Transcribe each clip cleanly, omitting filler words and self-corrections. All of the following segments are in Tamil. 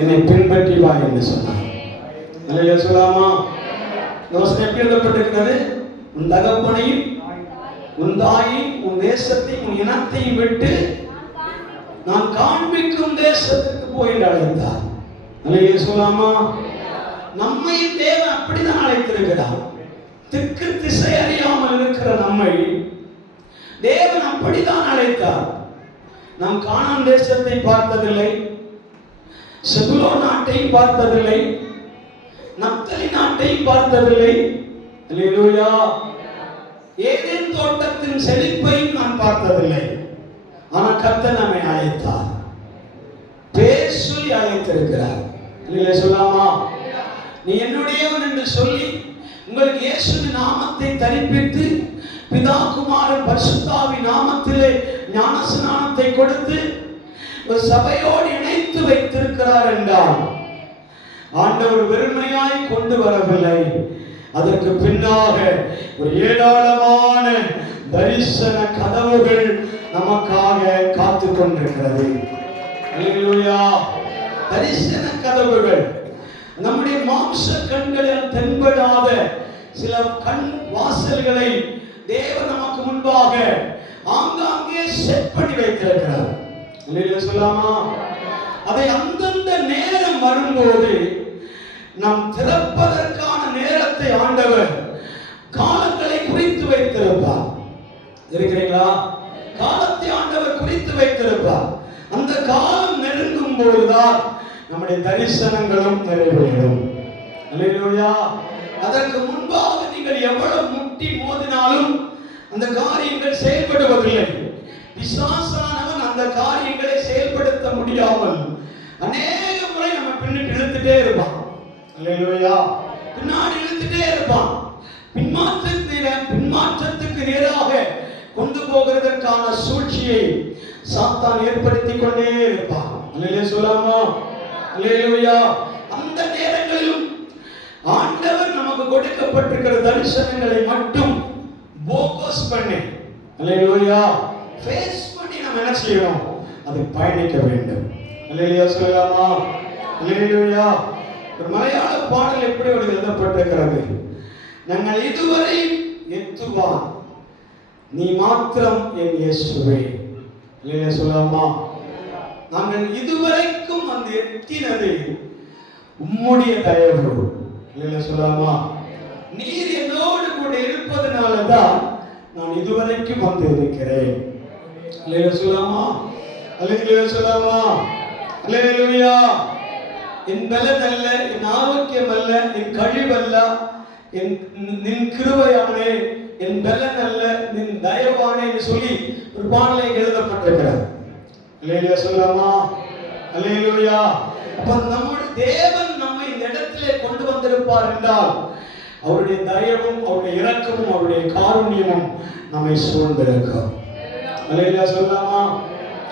என்னை பின்பற்றி வா என்று சொன்னார். அல்லேலூயா சொல்லாமா? யோசனை எப்படி எழுதப்பட்டிருக்கிறது? உன் தகப்பனையும் உன் தாயையும் உன் தேசத்தையும் உன் இனத்தையும் விட்டு நான் காண்பிக்கும் தேசத்துக்கு போய் அழைத்தார். அல்லேலூயா சொல்லாமா? நம்மை தேவன் அப்படிதான் அழைத்திருக்கிறார். திக்கு திசை அறியாமல் இருக்கிற நம்மை தேவன் அப்படிதான் அழைத்தார். நாம் கானான் தேசத்தை பார்த்ததில்லை, செபுலோன் நாட்டையும் பார்த்ததில்லை, நப்தலி நாட்டையும் பார்த்ததில்லை. அல்லேலூயா. ஏதேன் தோட்டத்தின் செழிப்பையும் நான் பார்த்ததில்லை. ஆனால் கர்த்தர் நம்மை அழைத்தார், பேர் சொல்லி அழைத்திருக்கிறார். அல்லேலூயா சொல்லாமா? நீ என்னுடையவன் என்று சொல்லி உங்களுக்கு இயேசுவின் நாமத்தை தரிப்பித்து பிதா குமாரன் பரிசுத்தாவின் நாமத்திலே ஞானஸ்நானத்தை கொடுத்து ஒரு சபையோடு இணைத்து வைத்திருக்கிறார் என்றால் ஆண்டவர் வெறுமையாய் கொண்டு வரவில்லை. அதற்கு பின்னாக ஒரு ஏராளமான தரிசன கதவுகள் நமக்காக காத்து கொண்டிருக்கிறது. அல்லேலூயா. தரிசன கதவுகள் நம்முடைய மாம்ச கண்களில் தென்படாத சில கண் வாசல்களை தேவன் நமக்கு முன்பாக ஆங்காங்கே செட் பண்ணி வைத்திருக்கிறார். அல்லேலூயா சொல்லாமா? அதை அந்தந்த நேரம் வரும்போது நாம் திறப்பதற்கான நேரத்தை ஆண்டவர் காலங்களை குறித்து வைத்திருப்பார். இருக்கிறீங்களா? காலத்தை ஆண்டவர் குறித்து வைத்திருப்பார். அந்த காலம் நெருங்கும் போதுதான் நம்முடைய தரிசனங்களும் நிறைவேறும். அல்லேலூயா. அதற்கு முன்பாக நீங்கள் எவ்வளவு முட்டி மோதினாலும் அந்த காரியங்கள் செயல்படுவதில்லை. பிசாசானவன் அந்த காரியங்களை செயல்படுத்த முடியாமல் அநேக முறை நம்ம பின்னிட்டு இழுத்துட்டே இருப்பான். அல்லேலூயா. பின்னாடி இழுத்துட்டே இருப்பான். பின்மாற்றத்துக்கு நேராக கொண்டு போகிறதற்கான சூழ்ச்சியை சாத்தான் ஏற்படுத்தி கொண்டே இருப்பான். அல்லேலூயா சொல்லாமா? அல்லேலூயா. அந்த நேரங்களிலும் ஆண்டவர் நமக்கு கொடுக்கப்பட்டிருக்கிற தரிசனங்களை மட்டும் போக்கஸ் பண்ணி, அல்லேலூயா, ஃபேஸ் பண்ணி நம்ம என்ன செய்யணும்? அதை பயணிக்க வேண்டும். அல்லேலூயா சொல்லலாமா? அல்லேலூயா. ஒரு மலையாள பாடல் எப்படி எழுதப்பட்டிருக்கிறது? நாங்கள் இதுவரை எத்துவான் நீ மாத்திரம் என் இயேசுவே. அல்லேலூயா சொல்லலாமா? நாங்கள் இதுவரைக்கும் அந்த எட்டினது உம்முடைய தயவு. அல்லேலூயா சொல்லலாமா? நீர் என்னோடு கூட இருப்பதனால தான் நான் இதுவரைக்கும் வந்து இருக்கிறேன். அல்லேலூயா சொல்லலாமா? அல்லேலூயா சொல்லலாமா? அல்லேலூயா. என் பலன் அல்ல, என் ஆரோக்கியம் அல்ல, என் கழிவல்ல, நின் கிருபையானே, என் பலன் அல்ல, நின் தயவானே என்று சொல்லி ஒரு பாடலை எழுதப்பட்டிருக்கிறார். அல்லேலூயா சொல்லலாமா? அல்லேலூயா. அப்ப நம்முடைய தேவன் நம்மை இந்த இடத்திலே கொண்டு வந்திருப்பார் என்றால் அவருடைய தயவும் அவருடைய இரக்கமும் அவருடைய காருண்யமும் நம்மை சூழ்ந்திருக்கும். அல்லேலூயா சொல்லலாமா?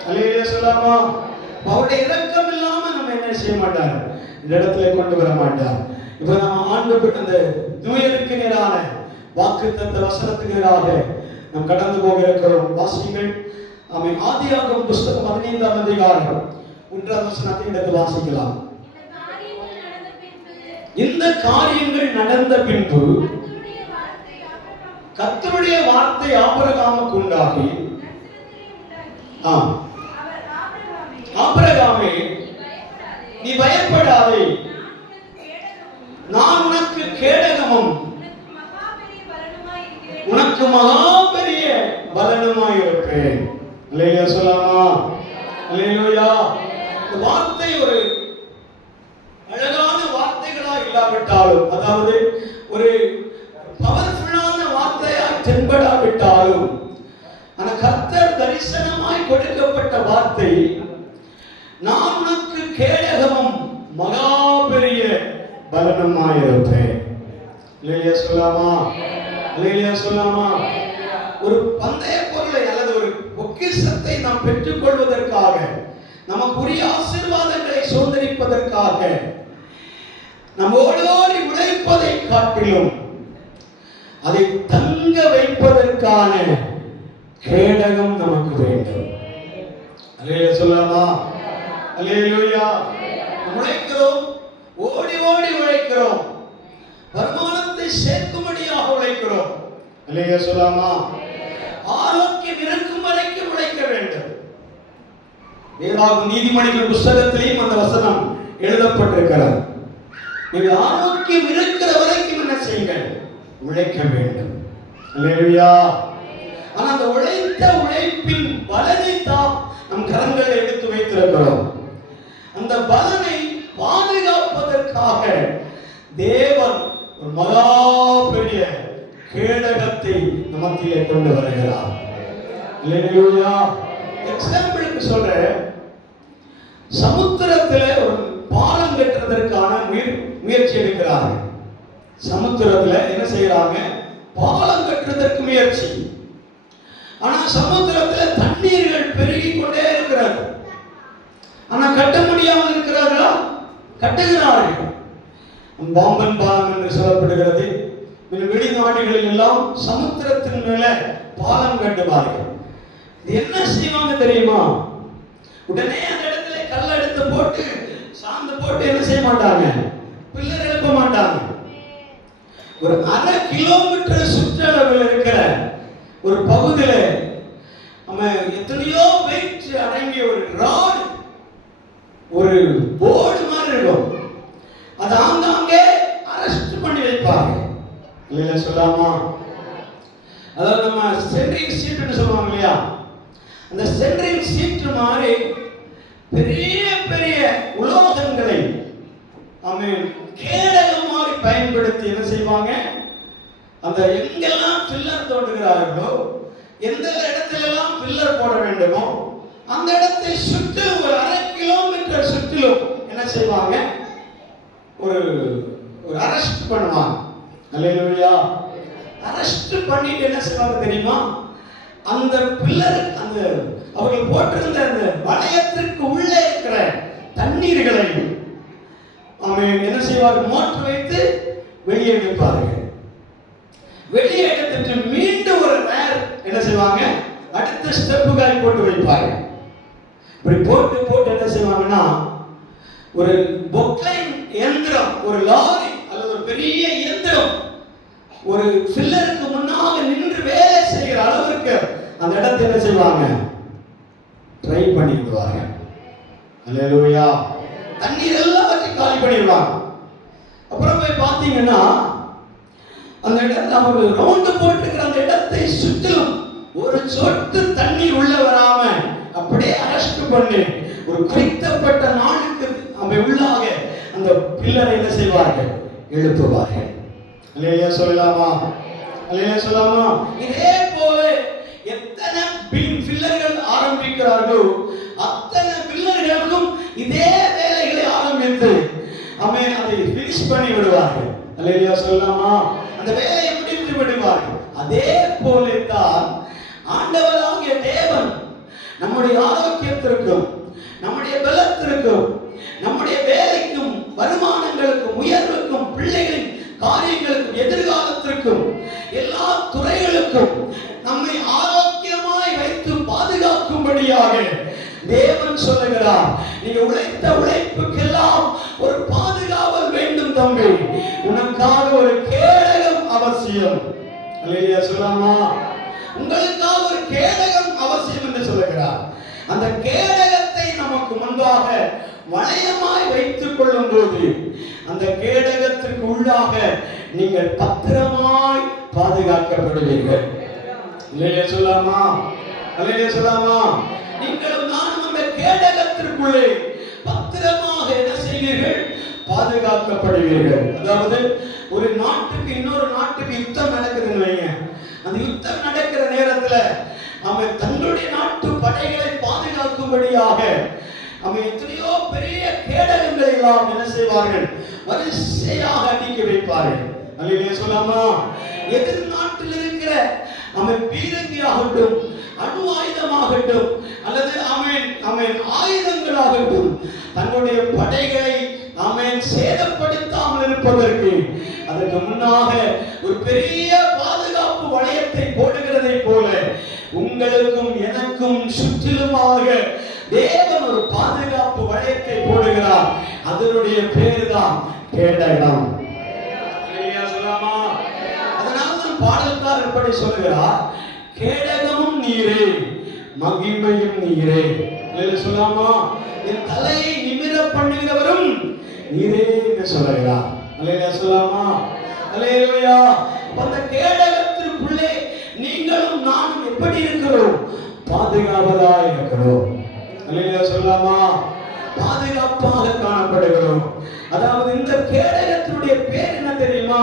அல்லேலூயா சொல்லலாமா? அவருடைய இரக்கம் இல்லாம நம்ம என்ன செய்ய மாட்டார்? இந்த இடத்துல கொண்டு வர மாட்டார். இப்ப நம்ம ஆண்டு அந்த தூயருக்கு நேரான வாக்குத்தத்த வசனத்துக்கு நேராக நாம் கடந்து போக இருக்கிறோம். வாசிங்கள். ஆமென். ஆதியாகமம் புத்தகம் 15ஆம் அதிகாரம் 1ஆம் வசனத்தை எடுத்து வாசிக்கலாம். இந்த காரியங்கள் நடந்த பின்பு கர்த்தருடைய வார்த்தை ஆபிரகாமுக்கு உண்டாகி, ஆபிரகாமே நீ பயப்படாதே, நான் உனக்கு கேடகமும் உனக்கு மகா பெரிய பலனுமாய் இருப்பேன். அல்லேலூயா சொல்லாமா? அல்லேலூயா. இந்த வார்த்தை ஒரு அழகான வார்த்தைகளா இல்லாவிட்டாலும், அதாவது ஒரு பவர்ஃபுல்லான வார்த்தையா தென்படாவிட்டாலும், ஆனா கர்த்தர் தரிசனமாய் கொடுக்கப்பட்ட வார்த்தை, நான் உனக்கு கேடகமும் மகா பெரிய பலனுமாய் இருப்பேன். அல்லேலூயா சொல்லாமா? அல்லேலூயா சொல்லாமா? ஒரு பந்தய பொருளை அல்லது ஒரு பொக்கிஷத்தை நாம் பெற்றுக் கொள்வதற்காக, நமக்குரிய ஆசீர்வாதங்களை சுதந்திரிப்பதற்காக நாம் ஓடோடி உழைப்பதை காட்டிலும் அதை தங்க வைப்பதற்கான கேடகம் நமக்கு வேண்டும். அல்லேலூயா சொல்லலாமா? அல்லேலூயா. உழைக்கிறோம், ஓடி ஓடி உழைக்கிறோம், வருமானத்தை சேர்க்கும்படியாக உழைக்கிறோம். அல்லேலூயா சொல்லாமா? ஆரோக்கியம் இருக்கும் வரைக்கும் உழைக்க வேண்டும். வேதாகம நீதிமொழிகள் புத்தகத்திலேயும் அந்த வசனம் எழுதப்பட்டிருக்கிறது. நீங்கள் ஆரோக்கியம் இருக்கிற வரைக்கும் என்ன செய்யுங்கள்? உழைக்க வேண்டும். அல்லேலூயா. ஆனா அந்த உழைத்த உழைப்பின் பலனை தான் நம் கரங்களை எடுத்து வைத்திருக்கிறோம். அந்த பலனை பாதுகாப்பதற்காக தேவன் ஒரு மகா பெரிய கேடகத்தை நமத்திலே கொண்டு வருகிறார். அல்லேலூயா. எக்ஸாம்பிளுக்கு சொல்றேன், சமுத்திரத்தில் ஒரு பாலம் கட்டுறதற்கான முயற்சி எடுக்கிறார்கள். சமுத்திரத்தில் என்ன செய்யறாங்க? பாலம் கட்டுறதற்கு முயற்சி. ஆனா சமுத்திரத்தில் தண்ணீர்கள் பெருகி கொண்டே இருக்கிறது. ஆனா கட்ட முடியாமல் இருக்கிறார்களா? கட்டுகிறார்கள். பாம்பன் பாலம் என்று சொல்லப்படுகிறது. வெளிநாடுகளில் எல்லாம் சமுத்திரத்தின் மேல பாலம் கட்டுவார்கள். என்ன செய்வாங்க தெரியுமா? உடனே அந்த இடத்துல கல்ல எடுத்து போட்டு சாந்து போட்டு என்ன செய்ய மாட்டாங்க? பில்லர் எழுப்ப மாட்டாங்க. ஒரு 1/2 கிலோமீட்டர் சுற்றளவில் இருக்கிற ஒரு பகுதியில நம்ம எத்தனையோ வெயிட் அடங்கிய ஒரு ராட், ஒரு போர்டு மாதிரி இருக்கும். அதை ஆங்காங்கே அரெஸ்ட் பண்ணி வைப்பாங்க. இல்லையா சொல்லாமா? அதாவது நம்ம சென்ட்ரிங் சீட்டுன்னு சொல்லுவாங்க இல்லையா? அந்த சென்ட்ரிங் சீட்டு மாதிரி பெரிய பெரிய உலோகங்களை கேடகம் மாதிரி பயன்படுத்தி என்ன செய்வாங்க? அந்த எங்கெல்லாம் பில்லர் தோண்டுகிறார்களோ, எந்த இடத்துல எல்லாம் பில்லர் போட வேண்டுமோ அந்த இடத்தை சுற்றிலும் ஒரு 1/2 கிலோமீட்டர் சுற்றிலும் என்ன செய்வாங்க? ஒரு அரெஸ்ட் பண்ணுவாங்க. அல்லேலூயா. அரெஸ்ட் பண்ணிட்டு என்ன செய்வாங்க தெரியுமா? அந்த பில்லர், அந்த அவர்கள் போட்டிருந்த அந்த வளையத்திற்கு உள்ளே இருக்கிற தண்ணீர்களை என்ன செய்வார்கள்? மோட்டர் வைத்து வெளியே எடுப்பார்கள். வெளியே எடுத்துட்டு மீண்டும் ஒரு நேர் என்ன செய்வாங்க? அடுத்த ஸ்டெப்புக்காய் போட்டு வைப்பார்கள். இப்படி போட்டு போட்டு என்ன செய்வாங்கன்னா, ஒரு பொக்லைன் இயந்திரம், ஒரு லாரி அல்லது ஒரு பெரிய இயந்திரம் ஒரு ஃபில்லருக்கு முன்னாக நின்று வேலை செய்கிற அளவிற்கு அந்த இடத்தை என்ன செய்வாங்க? ட்ரை பண்ணி விடுவாங்க. அல்லேலூயா. தண்ணீர் எல்லாத்தையும் காலி பண்ணிடுவாங்க. அப்புறம் போய் பார்த்தீங்கன்னா அந்த இடத்துல அவர்கள் ரவுண்டு போட்டுக்கிற அந்த இடத்தை சுற்றிலும் ஒரு சொட்டு தண்ணீர் உள்ள வராம அப்படியே அரெஸ்ட் பண்ணி ஒரு குறித்தப்பட்ட நாளுக்கு அவை உள்ளாக அந்த பில்லரை என்ன செய்வார்கள்? எழுப்புவார்கள். அல்லேலூயா சொல்லலாமா? அல்லேலூயா சொல்லலாமா? இதே போல எத்தனை பில்லர்கள் ஆரம்பிக்கிறார்களோ அத்தனை பில்லர்களுக்கும் இதே வேலைகளை ஆரம்பித்து அதை ஃபினிஷ் பண்ணி விடுவார்கள். அல்லேலூயா சொல்லலாமா? அந்த வேலையை முடித்து விடுவார்கள். அதே போல தான் ஆண்டவராகிய தேவன் நம்முடைய ஆரோக்கியத்திற்கும், நம்முடைய பலத்திற்கும், நம்முடைய வேலைக்கும், வருமானங்களுக்கும், உயர்வுக்கும், பிள்ளைகளின் காரியங்களுக்கும், எதிர்காலத்திற்கும், எல்லா துறைகளுக்கும் நம்மை ஆரோக்கியமாய் வைத்து பாதுகாக்கும்படியாக தேவன் சொல்லுகிறார். நீங்க உழைத்த உழைப்புக்கெல்லாம் ஒரு பாதுகாவல் வேண்டும் தம்பி. உனக்காக ஒரு கேடகம் அவசியம். அல்லேலூயா சொல்லாமா? உங்களுக்காக ஒரு கேடகம் அவசியம் என்று சொல்லுகிறார். அந்த கேடகத்தை நமக்கு முன்பாக வளையமாய் வைத்துக் கொள்ளும் போது அந்த கேடகத்திற்கு உள்ளாக நீங்கள் பத்திரமாய் பாதுகாக்கப்படுவீர்கள். அல்லேலூயா சொல்லாமா? அல்லேலூயா சொல்லாமா? நீங்களும் நானும் அந்த கேடகத்திற்குள்ளே பத்திரமாக என்ன செய்வீர்கள்? பாதுகாக்கப்படுவீர்கள். அதாவது ஒரு நாட்டுக்கு இன்னொரு நாட்டுக்கு யுத்தம் நடக்குதுன்னு வைங்க. அந்த யுத்தம் நடக்கிற நேரத்துல அவன் தங்களுடைய நாட்டு படைகளை பாதுகாக்கும்படியாக அவன் எத்தனையோ பெரிய கேடகங்களை எல்லாம் என்ன செய்வார்கள்? வரிசையாக அடுக்கி வைப்பார்கள். அல்லேலூயா சொல்லாமா? எதிர் நாட்டில் இருக்கிற அவன் பீரங்கியாகட்டும், அணு ஆயுதமாகட்டும், அல்லது அவன் ஆயுதங்களாகட்டும், தன்னுடைய படைகளை அவன் சேதப்படுத்தாமல் இருப்பதற்கு அதற்கு முன்னாக ஒரு பெரிய பாதுகாப்பு வளையத்தை போடுகிறதை போல உங்களுக்கும் எனக்கும் சுற்றிலுமாக தேவன் ஒரு பாதுகாப்பு வளையத்தை போடுகிறார். அதனுடைய பேரு தான் கேடகம். சொல்லாமா? அதனால்தான் பாடல்காரர் எப்படி சொல்லுகிறார், கேடகமும் நீரே மகிமையும் நீரே. சொல்லாமா? என் தலையை நிமிர பண்ணுகிறவரும் நீரே என்று சொல்லுகிறார். சொல்லாமா? அல்லேலூயா. அந்த கேடகத்திற்குள்ளே நீங்களும் நானும் எப்படி இருக்கிறோம்? பாதுகாவதா இருக்கிறோம். அல்லேலூயா சொல்லாமா? பாதுகாப்பாக காணப்படுகிறோம். அதாவது இந்த கேடகத்தினுடைய பேர் என்ன தெரியுமா?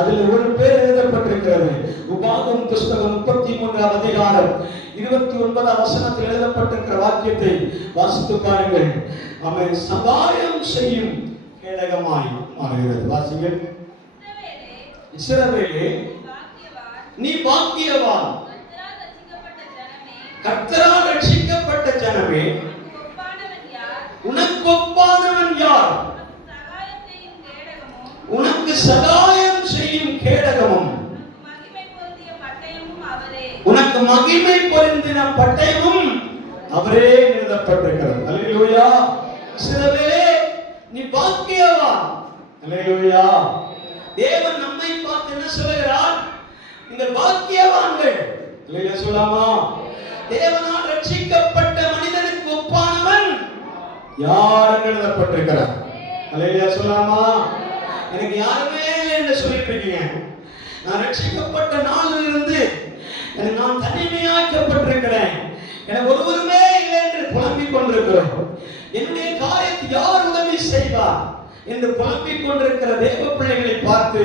அதில் ஒரு பேர் எழுதப்பட்டிருக்கிறது. உபாகமம் புஸ்தகம் 33ஆம் அதிகாரம் 29ஆம் வசனத்தில் எழுதப்பட்டிருக்கிற வாக்கியத்தை வாசித்து பாருங்கள். அவன் சகாயம் செய்யும் கேடகமாய் மாறுகிறது. வாசிங்கள். இஸ்ரவேலே, நீ பாக்கியவான், கர்த்தரால் ரட்சிக்கப்பட்ட ஜனமே, உனக்கு ஒப்பானவன் யார்? உனக்கு சகாயம் செய்யும் கேடகமும் உனக்கு மகிமை பொருந்தின பட்டயமும் அவரே எழுதப்பட்டிருக்கிறது. அல்லேலூயா. இஸ்ரவேலே, நீ பாக்கியவான். அல்லேலூயா. தேவன் நம்மை பார்த்து என்ன சொல்கிறார்? நீங்கள் பாக்கியவான்கள். அல்லேலூயா சொல்லாமா? தேவனால் ரட்சிக்கப்பட்ட மனிதனுக்கு ஒப்பானவன் யார் என்று எழுதப்பட்டிருக்கிறார். அல்லேலூயா சொல்லாமா? எனக்கு யாருமே இல்லை என்று சொல்லிட்டு இருக்கீங்க. நான் ரட்சிக்கப்பட்ட நாளிலிருந்து நான் தனிமையாக்கப்பட்டிருக்கிறேன், எனக்கு ஒருவருமே இல்லை என்று புலம்பிக் கொண்டிருக்கிறோம். என்னுடைய காரியத்தை யார் உதவி செய்வார் என்று புலம்பிக் கொண்டிருக்கிற தேவ பிள்ளைகளை பார்த்து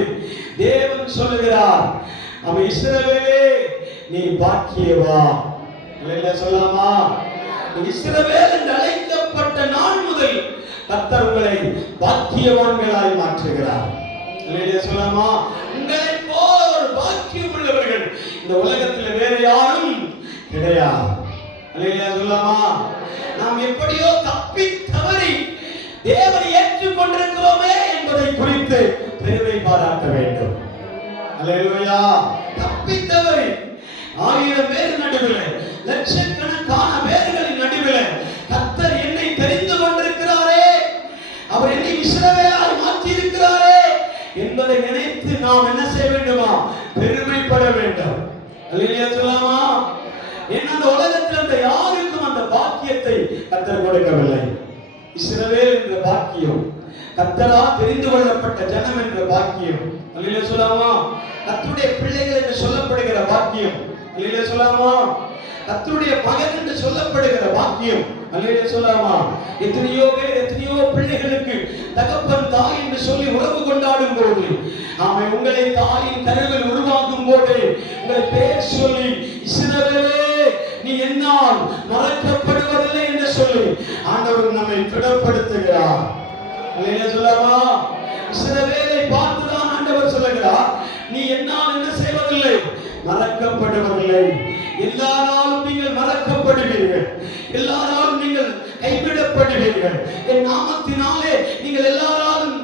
தேவன் சொல்லுகிறார், அவன் இஸ்ரவேலே, நீ பாக்கியவான். அல்லேலூயா சொல்லாமா? இஸ்ரவேல் என்று அழைக்கப்பட்ட நாள் முதல் கர்த்தர் உங்களை பாக்கியவான்களாய் மாற்றுகிறார். அல்லேலூயா சொல்லாமா? உங்களை போல ஒரு பாக்கியம் உள்ளவர்கள் இந்த உலகத்தில் வேற யாரும் கிடையாது. அல்லேலூயா சொல்லாமா? நாம் எப்படியோ தப்பி தவறி தேவனை ஏற்றுக்கொண்டிருக்கிறோமே என்பதை குறித்து பெருமை பாராட்ட வேண்டும். அல்லேலூயா. தப்பி தவறி 1000 பேர் நடுவில், லட்சக்கணக்கான பேர்களின் நடுவில் கர்த்தர் என்னை தெரிந்து கொண்டிருக்கிறாரே, அவர் என்னை இஸ்ரவேலாய் மாற்றி இருக்கிறாரே என்பதை நினைத்து நாம் என்ன செய்ய வேண்டுமா? பெருமைப்பட வேண்டும். அல்லேலூயா சொல்லாமா? ஏன்னா அந்த உலகத்தில் அந்த யாருக்கும் அந்த பாக்கியத்தை கர்த்தர் கொடுக்கவில்லை. இஸ்ரவேல் என்ற பாக்கியம், கர்த்தரால் தெரிந்து கொள்ளப்பட்ட ஜனம் என்ற பாக்கியம். அல்லேலூயா சொல்லாமா? கர்த்தருடைய பிள்ளைகள் என்று சொல்லப்படுகிற பாக்கியம். அல்லேலூயா சொல்லாமா? கர்த்தருடைய மகன் என்று சொல்லப்படுகிற பாக்கியம். அல்லேலூயா சொல்லாமா? எத்தனையோ பேர், எத்தனையோ பிள்ளைகளுக்கு தகப்பன் தாய் என்று சொல்லி உறவு கொண்டாடும் போது, அவன் உங்களை தாயின் கருவில் உருவாக்கும் போது உங்களை பேர் சொல்லி இஸ்ரவேலே, நீ என்னால் மறக்கப்படுவதில்லை என்று சொல்லி ஆண்டவர் நம்மை திடப்படுத்துகிறார். அல்லேலூயா சொல்லாமா? இஸ்ரவேலை பார்த்துதான் ஆண்டவர் சொல்லுகிறார், நீ என்னால் என்ன செய்வதில்லை? மறக்கப்படுவதில்லை. எல்லா நாளும் நீங்கள் மறக்கப்படுவீர்கள், எல்லா நாளும் நீங்கள் கைவிடப்படுவீர்கள். என் நாமத்தினாலே நீங்கள் எல்லா நாளும்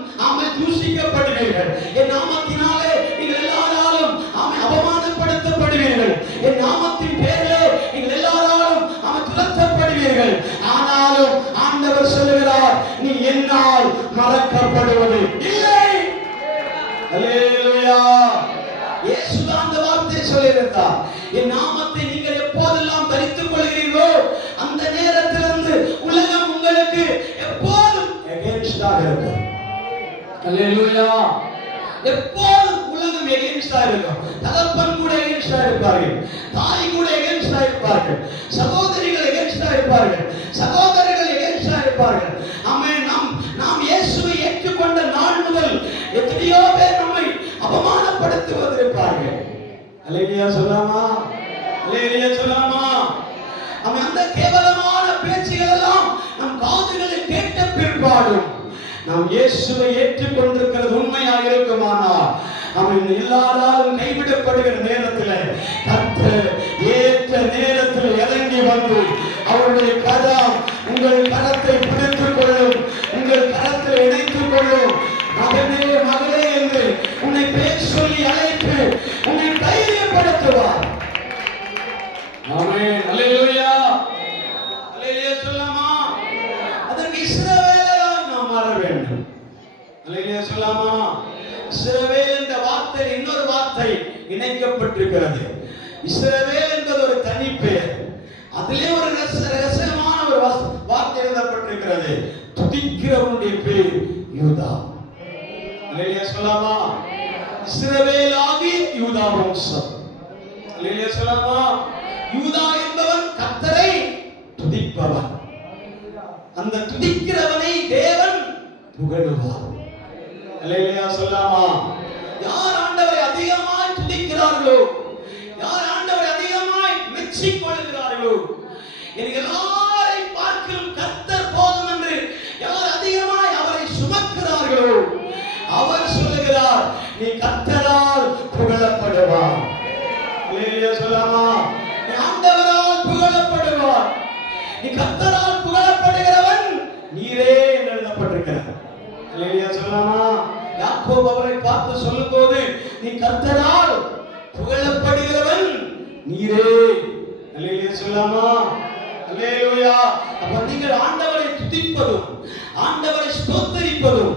தூஷிக்கப்படுவீர்கள். என் நாமத்தினாலே நீங்கள் எல்லா நாளும் அவமானப்படுத்தப்படுவீர்கள். என் நாமத்தின் பேரிலே நீங்கள் எல்லா நாளும் துரத்தப்படுவீர்கள். ஆனாலும் ஆண்டவர் சொல்லுகிறார், நீ என்னால் மறக்கப்படுவது இல்லை. அல்லேலூயா. இயேசுதான் அந்த வார்த்தையை சொல்லியிருந்தார். என் நாமத்தை நீங்கள் எப்போதெல்லாம் தரித்துக் கொள்கிறீர்களோ அந்த நேரத்திலிருந்து உலகம் உங்களுக்கு எப்போதும் எகென்ஸ்டாக இருக்கும். அல்லேலூயா. எப்போதும் உலகம் எகென்ஸ்டாக இருக்கும். தகப்பன் கூட எகென்ஸ்டாக இருப்பார்கள், தாய் கூட எகென்ஸ்டாக இருப்பார்கள், சகோதரிகள் எகென்ஸ்டாக இருப்பார்கள், சகோதரர்கள் எகென்ஸ்டாக இருப்பார்கள். ஆமென். நாம் இயேசுவை ஏற்றுக்கொண்ட நாள் முதல் எத்தனையோ பேர் நம்மை அவமானப்படுத்துவதற்கார்கள். அல்லேலூயா சொல்லாமா? அல்லேலூயா சொல்லாமா? அவன் அந்த கேவலமான பேச்சுகள் எல்லாம் நம் காதுகளில் கேட்ட பிற்பாடும் நாம் இயேசுவை ஏற்றுக்கொண்டிருக்கிறது உண்மையாக இருக்குமானால், அவன் எல்லாராலும் கைவிடப்படுகிற நேரத்தில் கர்த்தர் ஏற்ற நேரத்தில் இறங்கி வந்து அவருடைய கரம் உங்கள் கரத்தை பிடித்துக் கொள்ளும், உங்கள் கரத்தில் இணைத்துக் கொள்ளும். மகனே, மகளே என்று உன்னை பேர் சொல்லி அழைத்து உன்னை தைரியப்படுத்துவார். ஆமென். அல்லேலூயா. அல்லேலூயா சொல்லாம அல்லேலூயா சொல்லாமா? இஸ்ரவேல் என்ற வார்த்தை இன்னொரு வார்த்தை இணைக்கப்பட்டிருக்கிறது. இஸ்ரவேல் என்பது ஒரு தனி பெயர். அதிலே ஒரு ரகசியமான ஒரு வார்த்தை எழுதப்பட்டிருக்கிறது. துதிக்கிறவனுடைய பேர் யூதா. அல்லேலூயா சொல்லாமா? இஸ்ரவேல் ஆகி யூதா வம்சம். அல்லேலூயா சொல்லாமா? யூதா என்பவன் கர்த்தரை துதிப்பவன். அந்த துதிக்கிறவனை தேவன் புகழுவார். அல்லேலூயா சொல்லாமா? யார் ஆண்டவரை அதிகமாய் துதிக்கிறார்களோ, யார் ஆண்டவரை அதிகமாய் மெச்சிக்கொள்கிறார்களோ, எல்லாரை பார்க்கிலும் கர்த்தர் போதும் என்று யார் அதிகமாய் அவரை சுமக்கிறார்களோ, அவர் சொல்லுகிறார், நீ கர்த்தரால் புகழப்படுவார். அல்லேலூயா சொல்லாமா? நீ ஆண்டவரால் புகழப்படுவார். நீ கர்த்தரால் புகழப்படுகிறவன் நீரே என்று எழுதப்பட்டிருக்கிறார். அல்லேலூயா சொல்லாமா? யாக்கோபு அவரை பார்த்து சொல்லும்போது, நீ கர்த்தரால் புகழப்படுகிறவன் நீரே. அல்லேலூயா சொல்லாமா? அல்லேலூயா. அப்ப நீங்கள் ஆண்டவரை துதிப்பதும், ஆண்டவரை ஸ்தோத்திரிப்பதும்,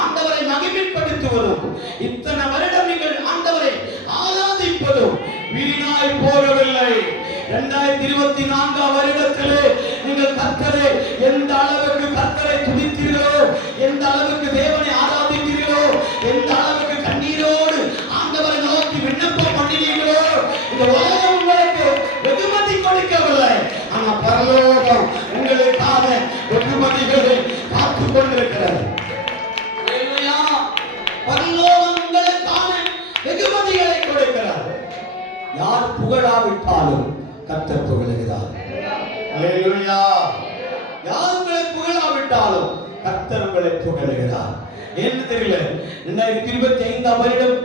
ஆண்டவரை மகிமைப்படுத்துவதும், இத்தனை வருடம் நீங்கள் ஆண்டவரை ஆராதிப்பதும் வீணாய் போகவில்லை. 2024 வருடத்திலே நீங்கள் கர்த்தரை எந்த அளவுக்கு கர்த்தரை துதித்தீர்களோ, எந்த அளவுக்கு தேவனை ஆராதித்தீர்களோ, எந்த அளவுக்கு கண்ணீரோடு ஆண்டவரை நோக்கி விண்ணப்பம் பண்ணினீர்களோ, இந்த உலகம் உங்களுக்கு வெகுமதி கொடுக்கவில்லை. ஆனா பரலோகம் உங்களுக்காக வெகுமதிகளை காத்துக் கொண்டிருக்கிறது. பரலோகம் உங்களுக்கான வெகுமதிகளை கொடுக்கிறார். யார் புகழாவிட்டாலும் கர்த்தர் புகழுகிறார். அல்லேலூயா. யார் உங்களை புகழாவிட்டாலும் கர்த்தர் உங்களை புகழுகிறார். ஏன்னு தெரியல, 2025 வருடம்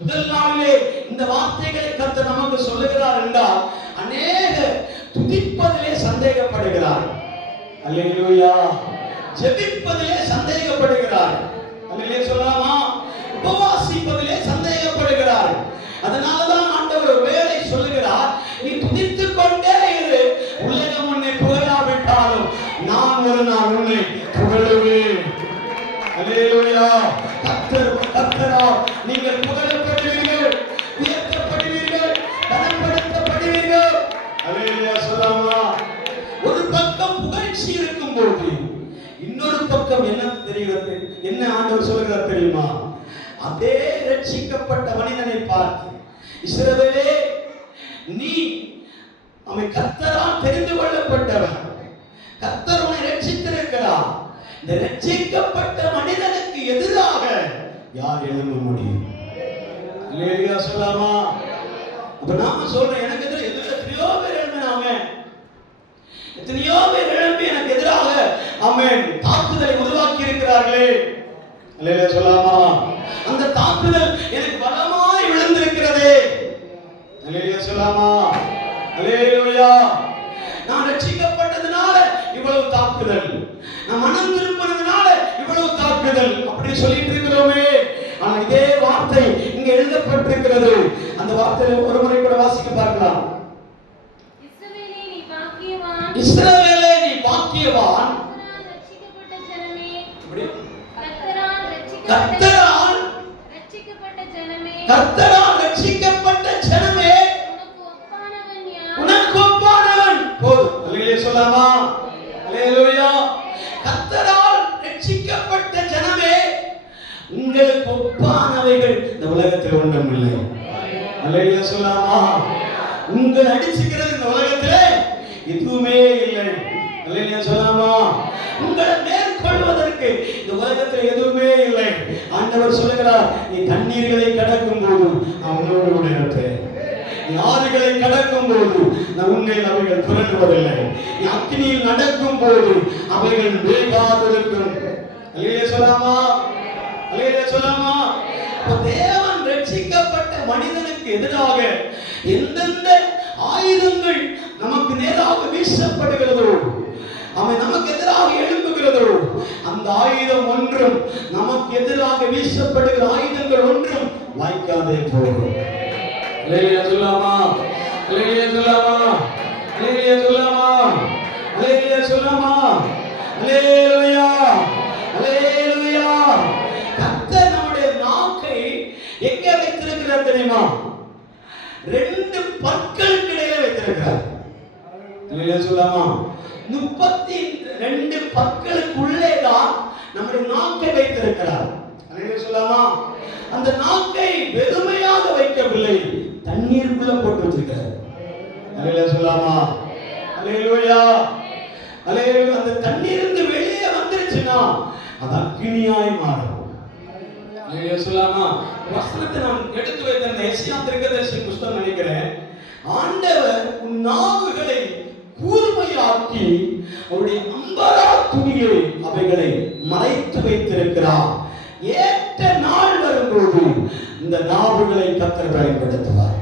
முதல் நாளிலே இந்த வார்த்தைகளை கர்த்தர் நமக்கு சொல்லுகிறார் என்றால், அநேக துதிப்பதிலே சந்தேகப்படுகிறார். அல்லேலூயா. ஜெபிப்பதிலே சந்தேகப்படுகிறார். அல்லேலூயா சொல்லாமா? உபவாசிப்பதிலே சந்தேகப்படுகிறார். அதனாலதான் ஆண்டவர் ஒரு வேளை சொல்லுகிறார், நீ துதித்துக் கொண்டே இரு, உலகம் உன்னை புகழாவிட்டாலும் நான் ஒரு நாள் உன்னை புகழுவேன். அல்லேலூயா. கர்த்தரால் நீங்கள் புகழப்படுவீர்கள், உயர்த்தப்படுவீர்கள், கனப்படுத்தப்படுவீர்கள். அல்லேலூயா சொல்லாமா? ஒரு பக்கம் புகழ்ச்சி இருக்கும் போது இன்னொரு பக்கம் என்ன தெரிகிறது? என்ன ஆண்டவர் சொல்லுகிறார் தெரியுமா? அதே ரட்சிக்கப்பட்ட மனிதனை பார்த்து, இஸ்ரவேலே, நீ அவன் கர்த்தரால் தெரிந்து கொள்ளப்பட்டவன், கர்த்தர் உன்னை ரட்சித்திருக்கிறார். இந்த ரட்சிக்கப்பட்ட மனிதனுக்கு எதிராக யார் எழும்ப முடியும்? அல்லேலூயா சொல்லாமா? அப்ப நாம சொல்றேன், எனக்கு எதிராக எத்தனையோ பேர் எழும்பினாங்க, எத்தனையோ பேர் எழும்பி எனக்கு எதிராக ஆமென் தாக்குதலை உருவாக்கி இருக்கிறார்களே. அல்லேலூயா சொல்லாமா? அந்த தாக்குதல் எனக்கு பலமாய் விழுந்திருக்கிறதே. அல்லேலூயா சொல்லாமா? அல்லேலூயா. நான் ரட்சிக்கப்பட்டதனால இவ்வளவு தாக்குதல், நான் மனம் திரும்பினதனால இவ்வளவு தாக்குதல் அப்படி சொல்லிட்டு இருக்கிறோமே. ஆனா இதே வார்த்தை இங்க எழுதப்பட்டிருக்கிறது. அந்த வார்த்தையை ஒரு முறை கூட வாசிக்க பார்க்கலாம். இஸ்ரவேலே நீ பாக்கியவான், இஸ்ரவேலே நீ பாக்கியவான், கர்த்தரால் ரட்சிக்கப்பட்ட ஜனமே, கர்த்தரால் ரட்சிக்கப்பட்ட ஜனமே, உனக்கு ஒப்பானவன் போதும். அல்லேலூயா சொல்லாமா? அல்லேலூயா. கர்த்தரால் ரட்சிக்கப்பட்ட ஜனமே, உங்களுக்கு ஒப்பானவைகள் இந்த உலகத்தில் ஒன்றும் இல்லை. அல்லேலூயா சொல்லாமா? உங்களை அடிச்சுக்கிறது இந்த உலகத்திலே எதுவுமே இல்லை. அல்லேலூயா சொல்லாமா? உங்களை மேற்கொள்வதற்கு இந்த உலகத்தில் எதுவுமே இல்லை. ஆண்டவர் சொல்லுகிறார், நீ தண்ணீர்களை கடக்கும் போது நான் உன்னோடு கூட இருப்பேன், நீ ஆறுகளை கடக்கும் போது நான் உன்னை அவைகள் துரண்டுவதில்லை, நீ அக்கினியில் நடக்கும் போது அவைகள் வேகாதிருக்கும். அல்லேலூயா சொல்லாமா? அல்லேலூயா சொல்லாமா? தேவன் ரட்சிக்கப்பட்ட மனிதனுக்கு எதிராக எந்தெந்த ஆயுதங்கள் நமக்கு நேராக வீசப்படுகிறதோ, அவன் நமக்கு எதிராக எழும்புகிறதோ, அந்த ஆயுதம் ஒன்றும், நமக்கு எதிராக வீசப்படுகிற ஆயுதங்கள் ஒன்றும் வாய்க்காதே போகும். அல்லேலூயா சொல்லாமா? அல்லேலூயா சொல்லாமா? அல்லேலூயா சொல்லாமா? அல்லேலூயா சொல்லாமா? அல்லேலூயா. அல்லேலூயா. தெரியுமா? 2 பற்களுக்கு இடையில வைத்திருக்கிறார். இல்லையா சொல்லாமா? 32 பற்களுக்குள்ளே தான் நம்முடைய நாக்கை வைத்திருக்கிறார். இல்லையா சொல்லாமா? அந்த நாக்கை வெறுமையாக வைக்கவில்லை, தண்ணீருக்குள்ள போட்டு வச்சிருக்கிறார். இல்லையா சொல்லாமா? அல்லேலூயா, அல்லேலூயா. அந்த தண்ணீர் இருந்து வெளியே வந்துருச்சுன்னா அது அக்னியாய் மாறும். அல்லேலூயா சொல்லாமா? வசனத்தை நான் எடுத்து வைத்த அந்த எசேயா தீர்க்கதரிசி புத்தகம் நினைக்கிறேன். ஆண்டவர் உன் நாவுகளை கூர்மையாக்கி அவருடைய அம்பரா துணியை அவைகளை மறைத்து வைத்திருக்கிறார். ஏற்ற நாள் வரும்போது இந்த நாவுகளை கர்த்தர் பயன்படுத்துவார்.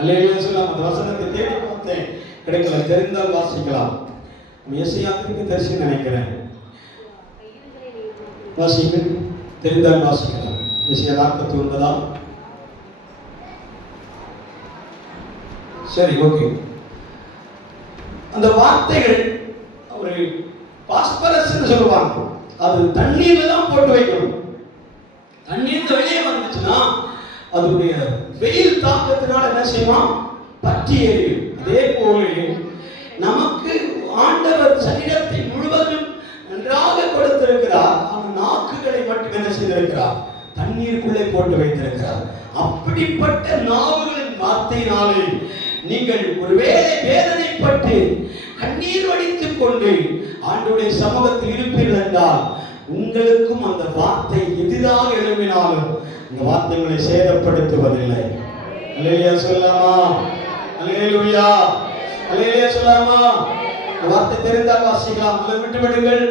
அல்லேலூயா சொல்லாமா? அந்த வசனத்தை தேடி பார்த்தேன், கிடைக்கல. தெரிந்தால் வாசிக்கலாம். எசேயா தீர்க்கதரிசி நினைக்கிறேன். வாசிங்கள், தெரிந்தால் வாசிக்கலாம். எசேயா 49. சரி, ஓகே. அந்த வார்த்தைகள் ஒரு பாஸ்பரஸ் சொல்லுவாங்க, அது தண்ணீர்ல தான் போட்டு வைக்கணும். தண்ணீர் வெளியே வந்துச்சுன்னா அதனுடைய வெயில் தாக்கத்தினால என்ன செய்யலாம்? பற்றி எரியும். அதே போல நமக்கு ஆண்டவர் சரீரத்தை முழுவதும் நன்றாக கொடுத்திருக்கிறார். ஆனால் நாக்குகளை மட்டும் என்ன செய்திருக்கிறார்? தண்ணீருக்குள்ளே போட்டு வைத்திருக்கிறார். அப்படிப்பட்ட நாவுகளின் வார்த்தையினாலே நீங்கள் ஒருவேளை வேதனைப்பட்டு கண்ணீர் வடித்துக் கொண்டு ஆண்டவருடைய சமூகத்தில் இருப்பீர்கள் என்றால் உங்களுக்கும் அந்த வார்த்தை எதிராக எழும்பினாலும் இந்த வார்த்தைகளை சேதப்படுத்துவதில்லை. அல்லேலூயா சொல்லாமா? அல்லேலூயா, அல்லேலூயா சொல்லாமா? இந்த வார்த்தை தெரிந்தால் வாசிக்கலாம். அதை விட்டு விடுங்கள்.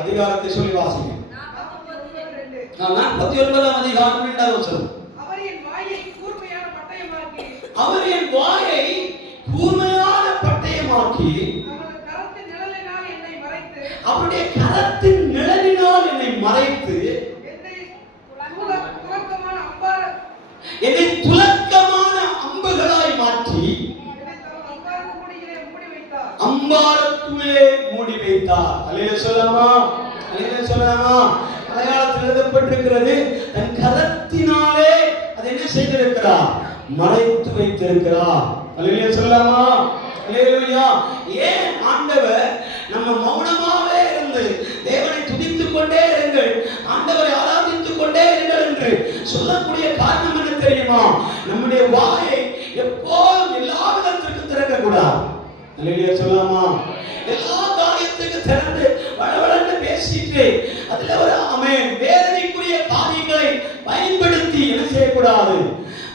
அதிகாரத்தை சொல்லி வாசிங்க. 49ஆம் அதிகாரம் 2ஆம் வசனம். அவர் என் வாயை கூர்மையான பட்டயமாக்கி அவருடைய கரத்தின் நிழலினால் என்னை மறைத்து என்னை துலக்கமான அம்புகளாய் மாற்றி அம்பாரத்துள்ளே மூடி வைத்தார். அல்லேலூயா சொல்லாமா? அல்லேலூயா சொல்லாமா? மலையாளத்தில் எழுதப்பட்டிருக்கிறது, தன் கரத்தினாலே அதை என்ன செய்திருக்கிறார்? மறைத்து வைத்திருக்கிறார். அல்லேலூயா சொல்லாமா? அல்லேலூயா. ஏன் ஆண்டவர் நம்ம மௌனமாவே இருந்து தேவனை துதித்துக் கொண்டே இருங்கள், ஆண்டவரை ஆராதித்துக் கொண்டே இருங்கள் என்று சொல்லக்கூடிய காரணம் என்ன தெரியுமா? நம்முடைய வாயை எப்போதும் எல்லா விதத்திற்கும் திறக்க கூடாது. அல்லேலூயா சொல்லாமா? எல்லா காரியத்துக்கும் திறந்து வளவளன்னு பேசிட்டு அதுல ஒரு வேதனைக்குரிய காரியங்களை பயன்படுத்தி என்ன செய்யக்கூடாது?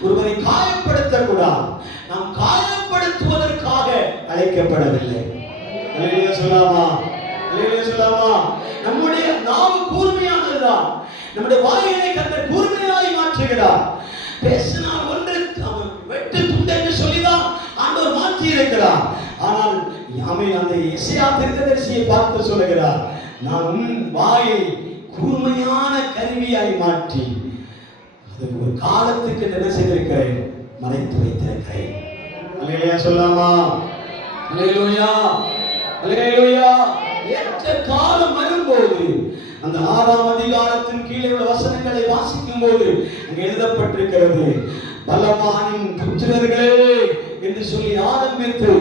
ஒருவரை காயப்படுத்தக்கூடாது. நாம் காயப்படுத்துவதற்காக அழைக்கப்படவில்லை. அல்லேலூயா சொல்லாமா? அல்லேலூயா சொல்லாமா? நம்முடைய நாவு கூர்மையானதுதான். நம்முடைய வாய்களை கர்த்தர் கூர்மையாய் மாற்றுகிறார். பேசினால் ஒன்று வெட்டு துண்டு என்று சொல்லிதான் ஆண்டவர் மாற்றி இருக்கிறார். ஆனால் அந்த எசேயா தீர்க்கதரிசியை பார்த்து சொல்லுகிறார், நான் உன் வாயை கூர்மையான கருவியாய் மாற்றி அது ஒரு காலத்துக்கு என்ன செய்திருக்கிறேன்? மறைத்து வைத்திருக்கிறேன். அல்லேலூயா சொல்லாமா? அல்லேலூயா, அல்லேலூயா. ஏற்ற காலம் வரும்போது அந்த 6ஆம் அதிகாரத்தின் கீழே உள்ள வசனங்களை வாசிக்கும் போது அங்கே எழுதப்பட்டிருக்கிறது, பலவானின் புத்திரர்களே என்று சொல்லி ஆரம்பித்து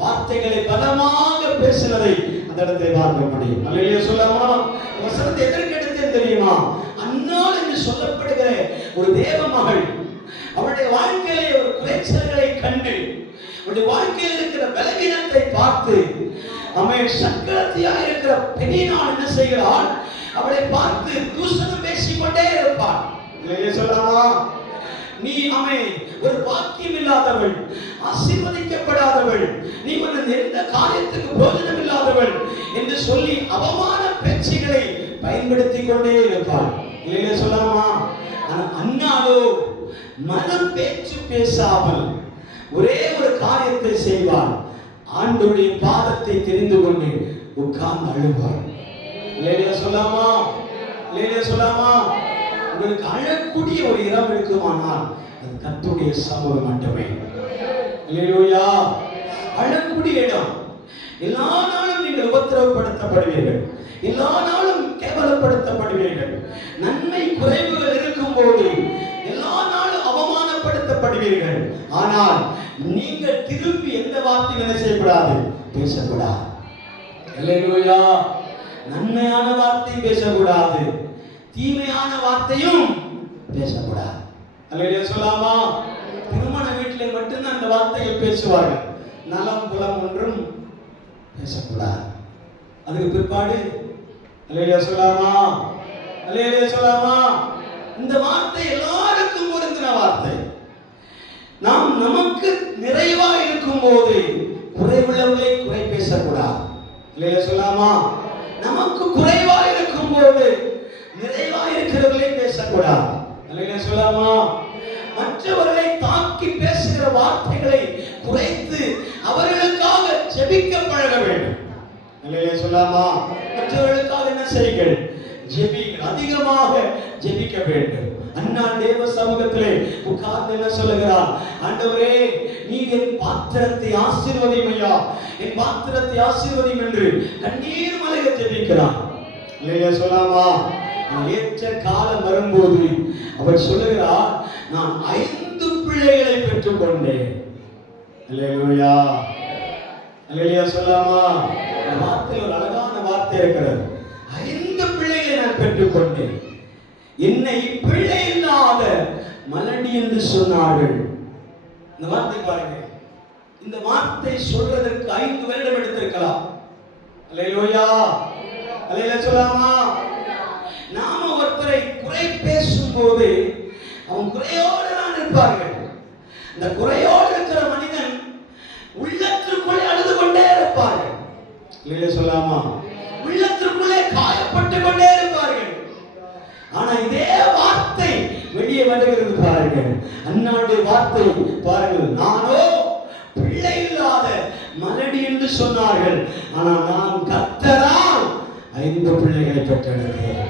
வார்த்தைகளை பலமாக பேசினதை அந்த இடத்தை பார்க்க முடியும். அல்லேலூயா சொல்லாமா? வசனத்தை எதற்கு எடுத்தேன் தெரியுமா? அன்னாள் என்று சொல்லப்படுகிற ஒரு தேவ மகள் அவருடைய வாழ்க்கையிலே ஒரு குறைச்சல்களை கண்டு அவருடைய வாழ்க்கையில் இருக்கிற பலவீனத்தை பார்த்து அவன் சக்கரத்தியாக இருக்கிற பெண்ணினால் என்ன செய்கிறாள்? அவளை பார்த்து தூஷணம் பேசிக்கொண்டே இருப்பாள். இல்லையே சொல்லாமா? நீ ஒரு பாக்கியம் இல்லாதவள், ஆசீர்வதிக்கப்படாதவள், நீ ஒரு எந்த காரியத்துக்கு பிரயோஜனம் இல்லாதவள் என்று சொல்லி அவமான பேச்சுகளை பயன்படுத்தி கொண்டே இருப்பாள். இல்லையே சொல்லாமா? அன்னாலோ மனம் பேச்சு பேசாமல் ஒரே ஒரு காரியத்தை செய்வாள். ஆண்டவருடைய பாதத்தை தெரிந்து கொண்டு உட்கார்ந்து அழுவாள். இல்லையா சொல்லாமா? இல்லையா சொல்லாமா? உங்களுக்கு அழக்கூடிய ஒரு இடம் இருக்குமானால் அது கர்த்தருடைய சமூகம் மட்டுமே. அல்லேலூயா. அழக்கூடிய இடம். எல்லா நாளும் நீங்கள் உபத்திரவப்படுத்தப்படுவீர்கள், எல்லா நாளும் கேவலப்படுத்தப்படுவீர்கள். நன்மை பயன்படுத்தப்படுவீர்கள். ஆனால் நீங்கள் திரும்பி எந்த வார்த்தையும் என்ன செய்யக்கூடாது? பேசக்கூடாது. அல்லேலூயா. நன்மையான வார்த்தையும் பேசக்கூடாது, தீமையான வார்த்தையும் பேசக்கூடாது. அல்லேலூயா சொல்லாமா? திருமண வீட்டிலே மட்டும்தான் அந்த வார்த்தைகள் பேசுவார்கள். நலம் புலம் ஒன்றும் பேசக்கூடாது. அதுக்கு பிற்பாடு அல்லேலூயா சொல்லாமா? அல்லேலூயா சொல்லாமா? இந்த வார்த்தை எல்லாருக்கும் பொருந்தின வார்த்தை. நாம் நமக்கு நிறைவா இருக்கும் போது குறைவுள்ளவர்களை குறை பேசக்கூடாது. அல்லேலூயா சொல்லாமா? நமக்கு குறைவா இருக்கும் போது நிறைவா இருக்கிறவர்களை பேசக்கூடாது. அல்லேலூயா சொல்லாமா? மற்றவர்களை தாக்கி பேசுகிற வார்த்தைகளை குறைத்து அவர்களுக்காக ஜெபிக்க பழக வேண்டும். அல்லேலூயா சொல்லாமா? மற்றவர்களுக்காக என்ன செய்யுங்கள்? ஜெபிங்கள். அதிகமாக ஜெபிக்க வேண்டும். அன்னாள் தேவ சமூகத்திலே உட்கார்ந்து என்ன சொல்லுகிறார்? ஆண்டவரே, நீ என் பாத்திரத்தை ஆசீர்வதியும் ஐயா, என் பாத்திரத்தை ஆசீர்வதியும் என்று கண்ணீர் மல்க ஜெபிக்கிறார். அல்லேலூயா சொல்லாமா? ஏற்ற காலம் வரும்போது அவர் சொல்லுகிறார், நான் 5 பிள்ளைகளை பெற்றுக் கொண்டேன். அல்லேலூயா. அல்லேலூயா சொல்லாமா? இந்த வார்த்தையில் ஒரு அழகான வார்த்தை இருக்கிறது. 5 பிள்ளைகளை நான் பெற்றுக் கொண்டேன். என்னை பிள்ளை இல்லாத மலடி என்று சொன்னார்கள். இந்த வார்த்தை பாருங்க. இந்த வார்த்தை சொல்றதற்கு 5 வருடம் எடுத்திருக்கலாம். அல்லேலூயா. அல்லேலூயா சொல்லாமா? நாம ஒருத்தரை குறை பேசும்போது அவன் குறையோடு தான் இருப்பார்கள். இந்த குறையோடு இருக்கிற மனிதன் உள்ளத்திற்குள்ளே அழுது கொண்டே இருப்பார்கள். இல்லையா சொல்லாமா? உள்ளத்திற்குள்ளே காயப்பட்டு கொண்டே இருப்பார்கள். ஆனா இதே வார்த்தை வெளியே வருகிறது பாருங்கள். அன்னாளுடைய வார்த்தை பாருங்கள். நானோ பிள்ளை இல்லாத மலடி என்று சொன்னார்கள், ஆனால் நான் கர்த்தரால் 5 பிள்ளைகளை பெற்றெடுத்தேன்.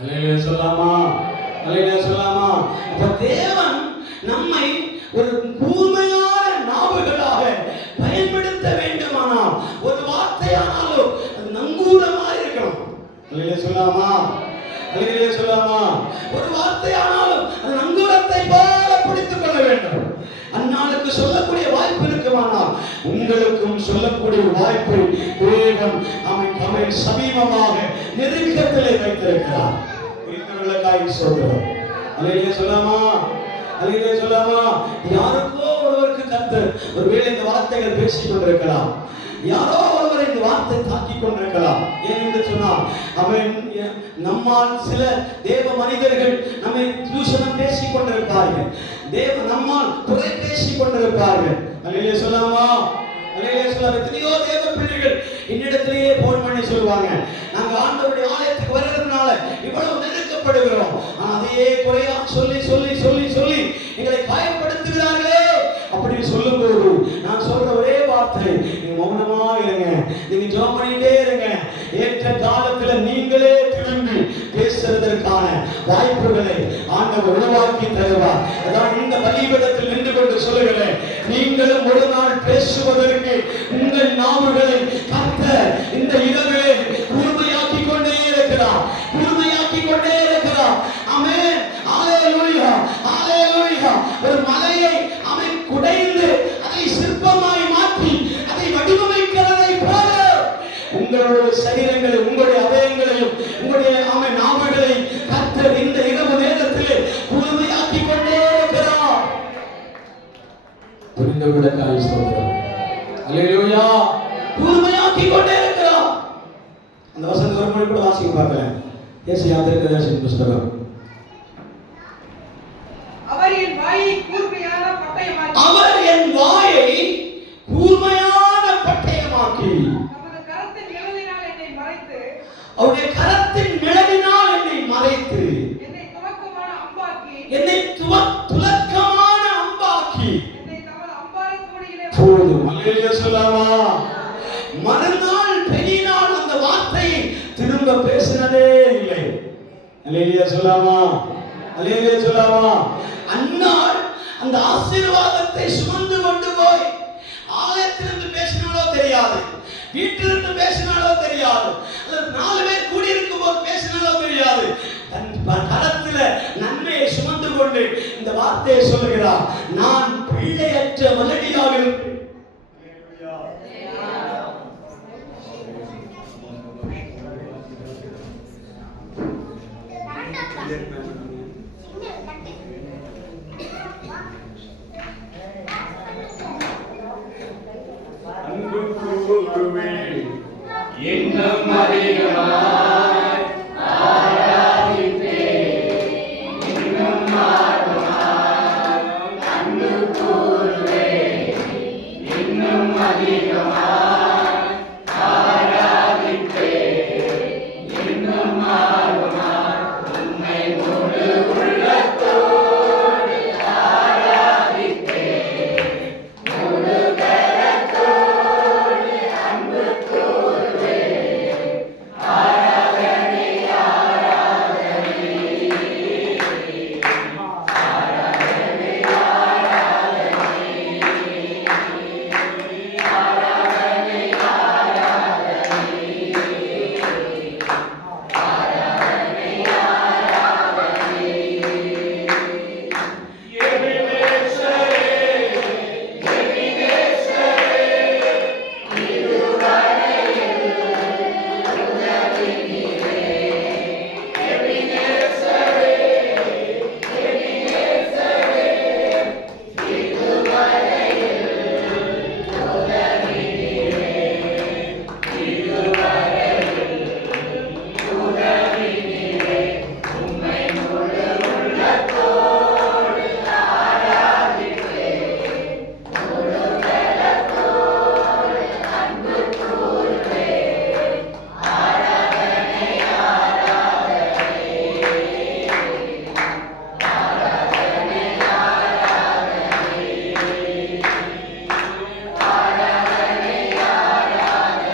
அல்லேலூயா சொல்லாமா? அல்லேலூயா சொல்லாமா? அப்ப தேவன் நம்மை ஒரு கூர்மையான நாவுகளாக பயன்படுத்த வேண்டுமானால் ஒரு வார்த்தையானாலும் அது நங்கூரமாக இருக்கணும். அல்லேலூயா சொல்லாமா? அல்லேலூயா சொல்லாமா? ஒரு வார்த்தையானாலும் அது நங்கூரத்தை போல பிடித்துக் கொள்ள வேண்டும். அந்நாளுக்கு சொல்லக்கூடிய வாய்ப்பு இருக்குமானால் உங்களுக்கும் சொல்லக்கூடிய வாய்ப்பை தேவன் அவன் சமீபமாக நெருக்கத்திலே வைத்திருக்கிறார். புரிந்தவர்களுக்காக சொல்கிறோம். அல்லேலூயா சொல்லாமா? அல்லேலூயா சொல்லாமா? யாருக்கோ ஒருவருக்கு கர்த்தர் ஒருவேளை இந்த வார்த்தைகள் பேசிக் கொண்டிருக்கலாம். யாரோ ஒருவரை இந்த வார்த்தை தாக்கிக் கொண்டிருக்கலாம். ஏன் என்று சொன்னால் அவன் நம்மால் சில தேவ மனிதர்கள் நம்மை தூஷணம் பேசிக் கொண்டிருப்பார்கள். நம்மால் குறை பேசிக் கொண்டிருப்பார்கள். அல்லேலூயா சொல்லாமா? அல்லேலூயா சொல்லாமா? எத்தனையோ தேவ பிள்ளைகள் என்னிடத்திலேயே போன் பண்ணி சொல்லுவாங்க, நாங்க ஆண்டவருடைய ஆலயத்துக்கு வர்றதுனால இவ்வளவு நெருக்கப்படுகிறோம், அதையே குறையா சொல்லி சொல்லி சொல்லி சொல்லி எங்களை காயப்படுத்துகிறார்களே. அப்படி சொல்லும்போது நான் சொல்ற ஒரே வார்த்தை, நீங்க மௌனமா இருங்க, நீங்க ஜெபம் பண்ணிட்டே இருங்க. ஏற்ற காலத்துல நீங்களே திரும்பி பேசுறதற்கான வாய்ப்புகளை ஆண்டவர் உருவாக்கி தருவார். அதான் இந்த பலிபீடத்தில் நின்று கொண்டு சொல்லுகிறேன், நீங்களும் ஒரு நாள் பேசுவதற்கு உங்கள் நாவுகளை கர்த்தர் இந்த இரவிலே கூர்மையாக்கி கொண்டே இருக்கிறார், கூர்மையாக்கி கொண்டே இருக்கிறார். ஆமென். ஹalleluya, ஹalleluya. ஒரு மலையை அவன் குடைந்து அதை சிற்பமாய் மாற்றி அதை வடிவமைக்கிறதை போல உங்களுடைய சரீரங்களை, உங்களுடைய அவயங்களையும், உங்களுடைய நாவுகளை கர்த்தர் இந்த இரவு நேரத்திலே கூர்மையாக்கி கொண்டே இருக்கிறார். புரிந்தவர்களுக்காக சொல்கிறோம். அல்லேலூயா. கூர்மையாக்கி கொண்டே இருக்கிறார். அந்த வசனத்தை ஒரு முறை கூட வாசிக்க பார்க்கலாம். ஏசாயா தீர்க்கதரிசியின் புத்தகம். அவர் என் வாயை கூர்மையான பட்டயமாக்கி, அவர் என் வாயை கூர்மையான பட்டயமாக்கி, தமது கரத்தின் நிழலினால் என்னை மறைத்து, அவருடைய கரத்தின் நிழலினால் என்னை மறைத்து, என்னை துலக்கமான அம்பாக்கி, என்னை துலக்கமான அம்பாக்கி, என்னை தமது அம்பாரி கூடையிலே போதும். அல்லேலூயா சொல்லாமா? மறுநாள் பெரியநாள் அந்த வார்த்தையை திரும்ப பேசினதே இல்லை. அல்லேலூயா சொல்லாமா? அல்லேலூயா சொல்லாமா? அந்நாள் அந்த ஆசீர்வாதத்தை சுமந்து கொண்டு போய் ஆலயத்திலிருந்து பேசினாலோ தெரியாது, வீட்டிலிருந்து பேசினாலோ தெரியாது, அல்லது 4 பேர் கூடியிருக்கும் போது பேசினாலோ தெரியாது. தன் கரத்தில் நன்மையை சுமந்து கொண்டு இந்த வார்த்தை வார்த்தையை சொல்லுகிறார், நான் பிள்ளையற்ற மலடியாக இருப்பேன். அன்பு கூறுவே இன்னும் அதிகமாய் ஆராதிப்பேன், இன்னும் ஆர்வமாய் அன்பு கூறுவேன், இன்னும் அதிகமாய் ஆராதிப்பேன், இன்னும் ஆர்வமாய் உம்மை முழு உள்ளத்தோடு ஆராதிப்பேன், முழு கரத்தோடு அன்பு கூறுவேன். ஆராதனை ஆராதனை ஆராதனை ஆராதனை ஆராதனை ஆராதனை எபினேசரே, எபினேசரே, இதுவரையில் உதவினீரே. எபினேசரே, எபினேசரே, இதுவரையில் உதவினீரே. இதுவரையில் உதவினீரே. உம்மை முழு உள்ளத்தோடு ஆராதிப்பேன், முழு பலத்தோடு அன்பு கூறுவேன். ஆராதனை ஆராதனை ஆராதனை ஆராதனை ஆராதனை ஆராதனை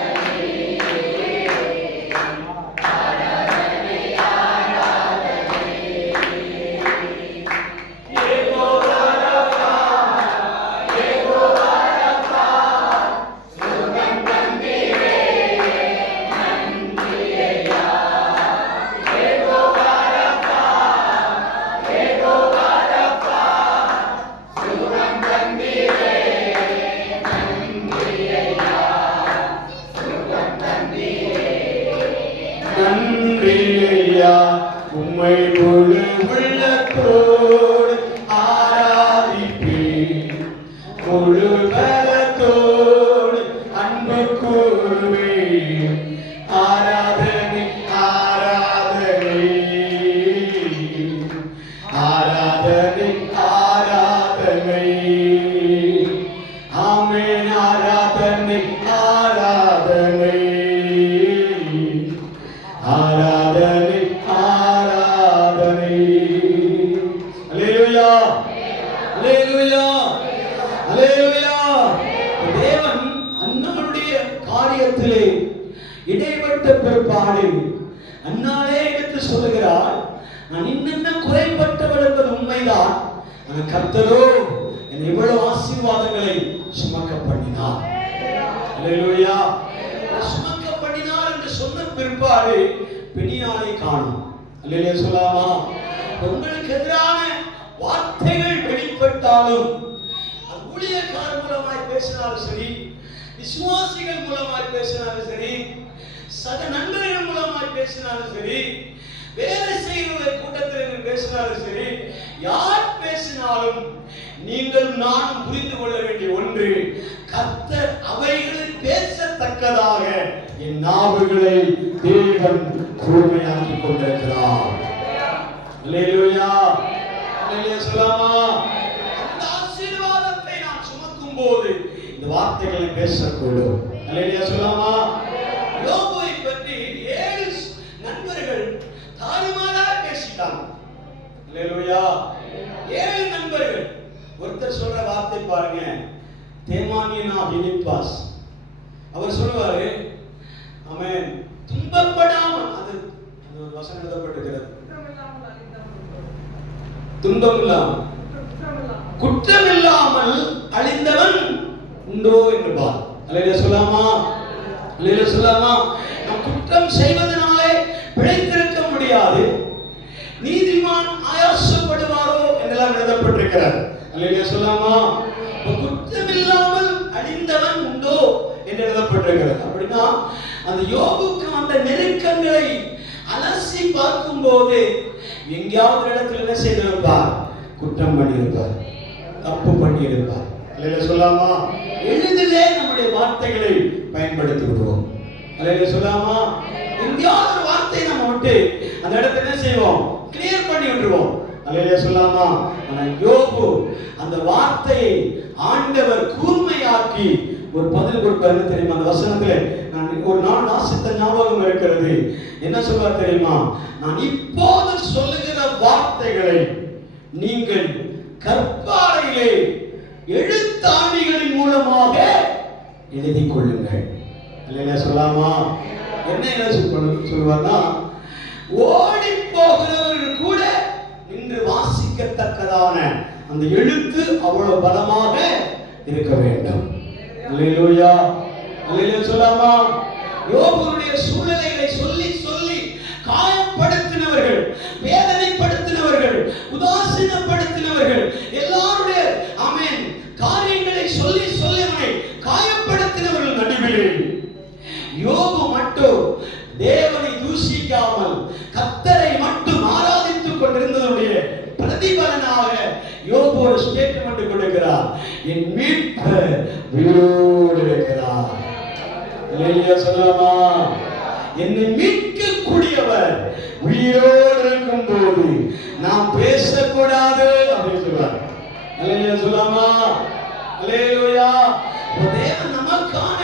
யெகோவா ரஃபா, யெகோவா ரஃபா, சுகம் தந்தீரே, நன்றி ஐயா. யெகோவா ரஃபா, யெகோவா ரஃபா, சுகம் தந்தீரே, நன்றி ஐயா. சுகம் தந்தீரே, நன்றி ஐயா. உம்மை முழு உள்ளத்தோடு ஆராதிப்பேன், முழு பலத்தோடு அன்பு கூறுவேன். ஆராதனை ஆராதனை ஆராதனை ஆராதனை ஆமென். ஆராதனை ஆராதனை ஆராதனை ஆராதனை. அல்லேலூயா, அல்லேலூயா, அல்லேலூயா. தேவன் அன்னாளுடைய காரியத்திலே இடைப்பட்ட பிற்பாடு அன்னாளே எடுத்து சொல்லுகிறார், நான் இன்னென்ன குறைபட்டவள் என்பது உண்மைதான், ஆனால் கர்த்தரோ என்னை இவ்வளவு ஆசீர்வாதங்களை சுமக்க பண்ணினார். அல்லேலூயா. சுமக்க பண்ணினார் என்று சொன்ன பிற்பாடு பெண்ணினாலே காணும். அல்லேலூயா சொல்லாமா? உங்களுக்கு எதிரான வார்த்தைகள் வெளிப்பட்டாலும், அது ஊழியக்காரர் மூலமாய் பேசினாலும் சரி, விசுவாசிகள் மூலமாய் பேசினாலும் சரி, சக நண்பர்கள் மூலமாய் பேசினாலும் சரி, வேலை செய்கிற கூட்டத்தில் பேசினாலும் சரி, யார் பேசினாலும் நீங்கள் நானும் புரிந்து கொள்ள வேண்டிய ஒன்று, கர்த்தர் அவைகளை பேசத்தக்கதாக என் நாவுகளை தேவன் கூர்மையாக்கிக் கொண்டிருக்கிறார். அல்லேலூயா, அல்லேலூயா சொல்லாமா? அந்த ஆசீர்வாதத்தை நான் சுமக்கும் போது இந்த வார்த்தைகளை பேசக்கூடும். அல்லேலூயா சொல்லாமா? யோபுவை பற்றி 7 நண்பர்கள் தாறுமாறாக பேசிட்டாங்க. அல்லேலூயா. 7 நண்பர்கள். ஒருத்தர் சொல்ற வார்த்தை பாருங்க, தேமானியனா பிலிப்பாஸ். அவர் சொல்லுவாரு, ஆமென், துன்பப்படாமல், அது ஒரு வசனம் எழுதப்பட்டிருக்கிறது, துன்பமில்லாமல் குற்றமில்லாமல் அழிந்தவன் உண்டோ என்பார். அல்லேலூயா சொல்லாமா? அல்லேலூயா சொல்லாமா? நாம் குற்றம் செய்வதனாலே பிழைத்திருக்க முடியாது, நீதிமான் ஆயாசப்படுவாரோ என்றெல்லாம் எழுதப்பட்டிருக்க. இருக்கிறார். அல்லேலூயா சொல்லாமா? குற்றமில்லாமல் அழிந்தவன் உண்டோ என்று எழுதப்பட்டிருக்கிறது. அப்படின்னா அந்த யோபுக்கு அந்த நெருக்கங்களை அலசி பார்க்கும் போது எங்கேயாவது இடத்துல என்ன செய்திருப்பார்? குற்றம் பண்ணியிருப்பார், தப்பு பண்ணியிருப்பார். அல்லேலூயா சொல்லாமா? எளிதிலே நம்முடைய வார்த்தைகளை பயன்படுத்தி விடுவோம். அல்லேலூயா சொல்லாமா? எங்கேயாவது ஒரு வார்த்தை நம்ம விட்டு அந்த இடத்துல என்ன செய்வோம்? கிளியர் பண்ணி விட்டுருவோம். அல்லேலூயா சொல்லாமா? ஆனால் யோபு அந்த வார்த்தையை ஆண்டவர் கூர்மையாக்கி ஒரு பதில் கொடுப்பாரு தெரியுமா? அந்த வசனத்துல நான் ஒரு நாள் வாசித்த ஞாபகம் இருக்கிறது. என்ன சொல்வார் தெரியுமா? நான் இப்போது சொல்லுகிற வார்த்தைகளை நீங்கள் கற்பாறையிலே எழுத்தாணிகளின் மூலமாக எழுதிக் கொள்ளுங்கள். அல்லேலூயா சொல்லாமா? என்ன சொல்லுவார்னா, ஓடி போகிறவர்கள் கூட நின்று வாசிக்கத்தக்கதான அந்த எழுத்து அவ்வளவு பலமாக இருக்க வேண்டும். அல்லேலூயா, அல்லேலூயா சொல்லாமா? யோபுடைய சூழ்நிலைகளை சொல்லி சொல்லி காயப்படுத்தினவர்கள், வேதனைப்படுத்தினவர்கள், உதாசீனப்படுத்தினவர்கள், எல்லாருடைய ஆமென் காரியங்களை சொல்லி சொல்லி அவனை காயப்படுத்தினவர்கள் நடுவிலே யோபு மட்டும் தேவனை தூஷிக்காமல் கர்த்தரை மட்டும் ஆராதித்துக் கொண்டிருந்ததுடைய பிரதிபலனாக யோபு ஒரு ஸ்டேட்மெண்ட் கொடுக்கிறார். என் மீட்பர் உயிரோடு இருக்கிறார். அல்லேலூயா சொல்லாமா? என்னை மீட்கக்கூடியவர் உயிரோடு இருக்கும் போது நாம் பேசக்கூடாது அப்படின்னு சொல்றார். அல்லேலூயா சொல்லாமா? அல்லேலூயா. தேவன் நமக்கான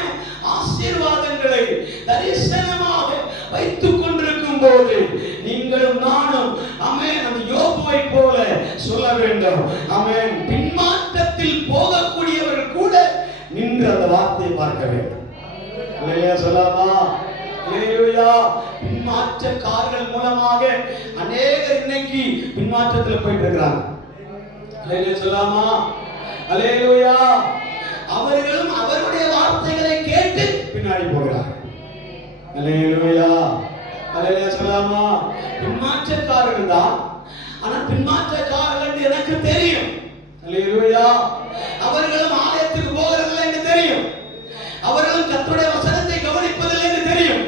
ஆசீர்வாதங்களை தரிசனமாக வைத்துக் கொண்டிருக்கும் போது நீங்களும் நானும் ஆமென் அந்த யோபுவை போல சொல்ல வேண்டும். ஆமென். பின்மாற்றத்தில் போகக்கூடியவர்கள் கூட நின்று அந்த வார்த்தையை பார்க்க வேண்டும். அல்லேலூயா சொல்லாமா? அல்லேலூயா. பின்மாற்றக்காரர்கள் மூலமாக அநேகர் இன்னைக்கு பின்மாற்றத்தில் போயிட்டு இருக்கிறாங்க. அல்லேலூயா சொல்லாமா? அல்லேலூயா. அவர்களும் அவருடைய வார்த்தைகளை கேட்டு பின்னாடி போகிறார்கள். அல்லேலூயா, அல்லேலூயா சொல்லாமா? பின்மாற்றக்காரர்கள் தான், ஆனா பின்மாற்றக்காரர்கள் எனக்கு தெரியும். அல்லேலூயா. அவர்களும் ஆலயத்துக்கு போகிறதில்லை என்று தெரியும். அவர்களும் கர்த்தருடைய வசனத்தை கவனிப்பதில்லை என்று தெரியும்.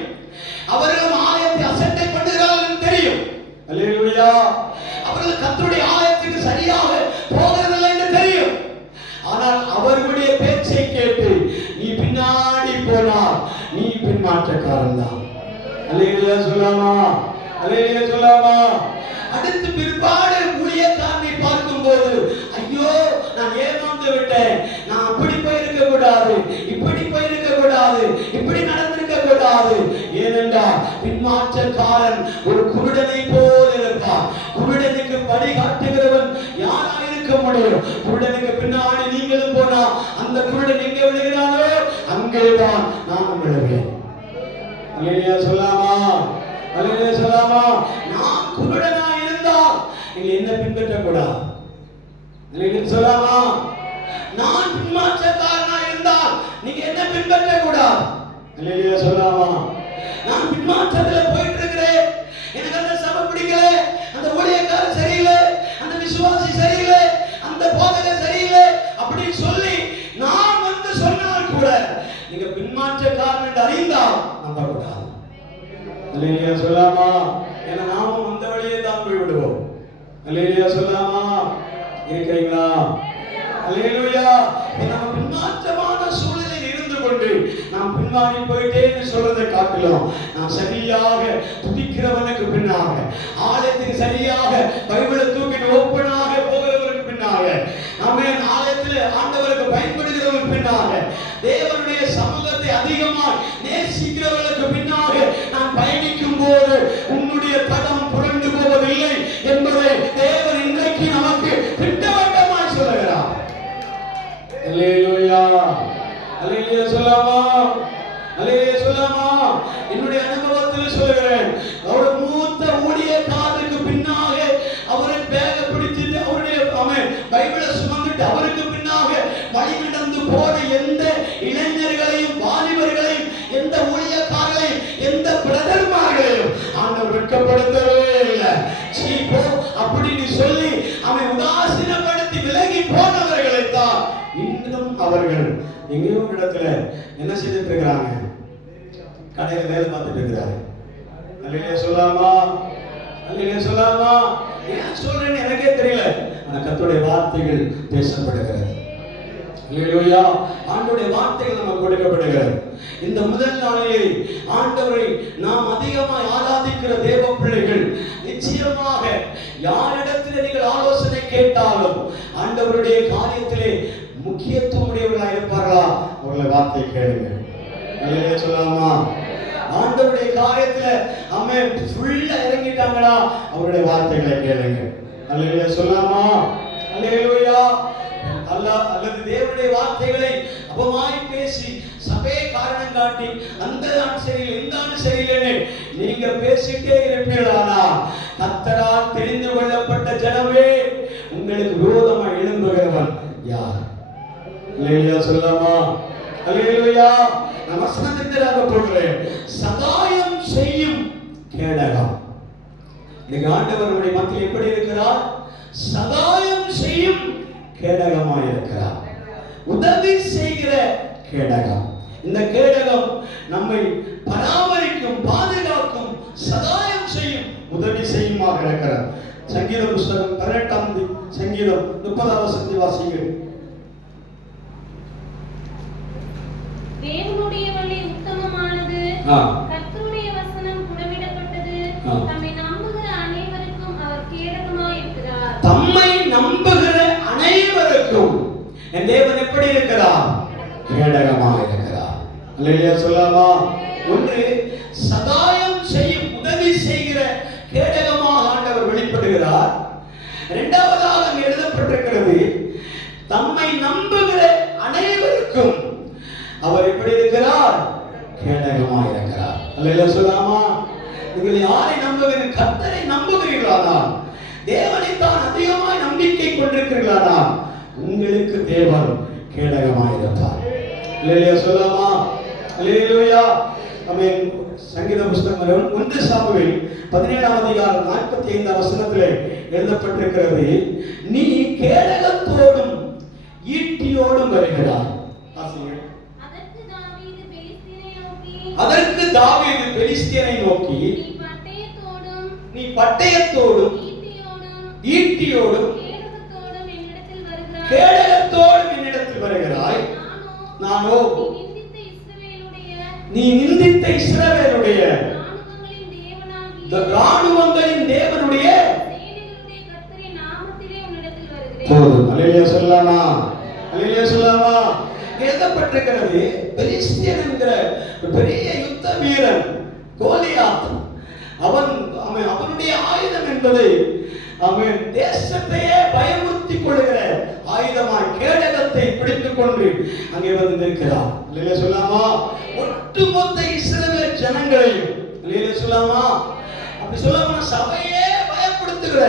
அவர்களும் ஆலயத்தை அசட்டை பண்ணுகிறார்கள் என்று தெரியும். அல்லேலூயா. அவர்கள் கர்த்தருடைய ஆலயத்துக்கு சரியாக போகிறதில்லை என்று தெரியும். ஆனால் அவர்களுடைய பேச்சை கேட்டு நீ பின்னாடி போனால் நீ பின்மாற்றக்காரன் தான். அல்லேலூயா சொல்லாமா? அல்லேலூயா சொல்லாமா? அடுத்து பிற்பாடு ஊழியக்காரனை பார்க்கும் போது ஐயோ நான் ஏமாந்து விட்டேன், நான் அப்படி போயிருக்க கூடாது, இப்படி போயிருக்க கூடாது, இப்படி நடந்திருக்க கூடாது. ஏனென்றால் பின்மாற்றக்காரன் ஒரு குருடனை போல இருப்பான். குருடனுக்கு வழிகாட்டுகிறவன் யாரா இருக்க முடியும்? குருடனுக்கு பின்னாடி நீங்களும் போனா அந்த குருடன் எங்கே விழுகிறானோ அங்கேதான் நான் விழுவேன். அல்லேலூயா சொல்லாமா? அல்லேலூயா சொல்லாமா? நான் குருடனா இருந்தால் நீங்க என்ன பின்பற்ற கூடாது. அல்லேலூயா சொல்லாமா? நான் பின்மாற்றக்காரனா இருந்தால் நீங்க என்ன பின்பற்ற கூடாது. அல்லேலூயா சொல்லாமா? நான் பின்மாற்றத்துல போயிட்டு இருக்கிறேன், எனக்கு அந்த சபை பிடிக்கல, அந்த ஊழியக்காரர் சரியில்லை, அந்த விசுவாசி சரியில்லை, அந்த போதகர் சரியில்லை அப்படின்னு சொல்லி நான் வந்து சொன்னால் கூட நீங்க பின்மாற்றக்காரன் என்று அறிந்தால் நம்ப கூடாது. அல்லேலூயா சொல்லாமா? ஏன்னா நாமும் அந்த வழியே தான் போய் விடுவோம். அல்லேலூயா சொல்லாமா? இருக்கிறீங்களா? அல்லேலூயா. நம்ம பின்மாற்றமான சூழலில் இருந்து கொண்டு நாம் பின்வாங்கி போயிட்டேன்னு சொல்றதை காட்டிலும் நாம் சரியாக துதிக்கிறவனுக்கு பின்னாக, ஆலயத்துக்கு சரியாக பைபிளை தூக்கிட்டு ஓப்பனாக போகிறவருக்கு பின்னாக, நாமே ஆலயத்தில் ஆண்டவருக்கு பயன்படுகிறவருக்கு பின்னாக, தேவனுடைய சமூகத்தை அதிகமாக நேசிக்கிறவர்களுக்கு பின்னாக நாம் பயணிக்கும் போது உன்னுடைய தடம் புரண்டு போவதில்லை என்பதை தேவன் இன்றைக்கு நமக்கு திட்டவட்டமாய் சொல்லுகிறார். அல்லேலூயா, அல்லேலூயா சொல்லாமா? அல்லேலூயா சொல்லாமா? என்னுடைய அனுபவத்தில் சொல்லுகிறேன். அவருடைய மூத்த ஊழியக்காரருக்கு பின்னாக அவரை பேக பிடிச்சிட்டு அவருடைய பைபிளை சுமந்துட்டு அவருக்கு பின்னாக வழி நடந்து போன எந்த இளைஞர்களையும் வாலிபர்களையும் எந்த ஊழியக்காரர்களையும் எந்த பிரதர்மார்களையும் ஆண்டவர் வெட்கப்படுத்தவே இல்லை. அப்படின்னு சொல்லி அவன் உதாசீனப்படுத்தி விலை அவர்கள் எங்கேயோ ஒரு இடத்துல என்ன செய்துட்டு இருக்கிறாங்க, கடையில வேலை பார்த்துட்டு இருக்கிறாரு. அல்லேலூயா சொல்லாமா, அல்லேலூயா சொல்லாமா. ஏன் சொல்றேன்னு எனக்கே தெரியல, ஆனா கர்த்தருடைய வார்த்தைகள் பேசப்படுகிறது. அல்லேலூயா, ஆண்டவருடைய வார்த்தைகள் நமக்கு கொடுக்கப்படுகிறது. இந்த முதல் நாளிலே ஆண்டவரை நாம் அதிகமாய் ஆராதிக்கிற தேவ பிள்ளைகள் நிச்சயமாக யாரிடத்தில் நீங்கள் ஆலோசனை கேட்டாலும் ஆண்டவருடைய காரியத்திலே முக்கியத்துவம் உடையவர்களாக இருப்பார்களா, அவர்களை வார்த்தை கேளுங்க. அல்லேலூயா சொல்லாமா. ஆண்டவருடைய காரியத்துல அவன் ஃபுல்லா இறங்கிட்டாங்களா, அவருடைய வார்த்தைகளை கேளுங்க. அல்லேலூயா சொல்லாமா. அல்லேலூயா. அல்லது தேவனுடைய வார்த்தைகளை அபமாய் பேசி சபையை காரணம் காட்டி அந்த ஆண் சரியில்லை இந்த ஆண் சரியில்லை நீங்க பேசிட்டே இருப்பீர்களானா, கர்த்தரால் தெரிந்து கொள்ளப்பட்ட ஜனமே உங்களுக்கு விரோதமாக எழும்புகிறவன் யார்? அல்லேலூயா சொல்லாமா. அல்லேலூயா. நான் வசனத்திற்காக போகிறேன். சகாயம் செய்யும் கேடகம். இன்னைக்கு ஆண்டவர் நம்முடைய மத்தியில் எப்படி இருக்கிறார்? சகாயம் செய்யும் கேடகமாய் இருக்கிறார். உதவி செய்கிற கேடகம். இந்த கேடகம் நம்மை பராமரிக்கும், பாதுகாக்கும், சகாயம் செய்யும், உதவி செய்யுமாக இருக்கிறார். சங்கீத புஸ்தகம் 18 சங்கீதம் 30 வசனத்தை வாசிங்கள். தேவனுடைய வழி உத்தமமானது, கர்த்தருடைய வசனம் புடமிடப்பட்டது, தம்மை நம்புகிற அனைவருக்கும் அவர் கேடகமாய் இருக்கிறார். தம்மை நம்புகிற அனைவருக்கும் என் தேவன் எப்படி இருக்கிறார்? கேடகமாக இருக்கிறார். அல்லேலூயா சொல்லாமா. ஒன்று, சகாயம் செய்யும், உதவி செய்கிற கேடகமாக ஆண்டவர் வெளிப்படுகிறார். இரண்டாவதாக அங்கு எழுதப்பட்டிருக்கிறது, தம்மை நம்புகிற அனைவருக்கும் அவர் எப்படி இருக்கிறார்? கேடகமாக இருக்கிறார். அல்லேலூயா சொல்லாமா. நீங்கள் யாரை நம்புகிறீர்கள்? கர்த்தரை நம்புகிறீர்களா? தேவனை தான் அதிகமாய் நம்பிக்கை கொண்டிருக்கிறீர்களா? உங்களுக்கு தேவன் கேடகமாக இருக்கிறார். அல்லேலூயா சொல்லாமா. அல்லேலூயா. ஆமென். சங்கீத புஸ்தகம் 1 சாமுவேல் 17ஆம் அதிகாரம் 45ஆம் வசனத்திலே எழுதப்பட்டிருக்கிறது, நீ கேடகத்தோடும் ஈட்டியோடும் வருகிறாய். அதற்கு தாவீது பெலிஸ்தியனை நோக்கி, நீ பட்டயத்தோடும் ஈட்டியோடும் கேடகத்தோடும் என்னிடத்தில் வருகிறாய். நானோ நீ நிந்தித்த இஸ்ரவேலுடைய ராணுவங்களின் தேவனுடைய போதும். அல்லேலூயா சொல்லாமா. அல்லேலூயா சொல்லாமா. எழுதப்பட்டிருக்கிறது, பெலிஸ்தியன் என்கிற பெரிய யுத்த வீரன் கோலியாத், அவனுடைய ஆயுதம் என்பது அவன் தேசத்தையே பயமுறுத்தி கொள்கிற ஆயுதமாய் கேடகத்தை பிடித்துக் கொண்டு அங்கே வந்து நிற்கிறான். அல்லேலூயா சொல்லாமா. ஒட்டுமொத்த இஸ்ரவேல் ஜனங்களையும், அல்லேலூயா சொல்லாமா, அப்படி சொல்லாம சபையே பயப்படுத்துகிற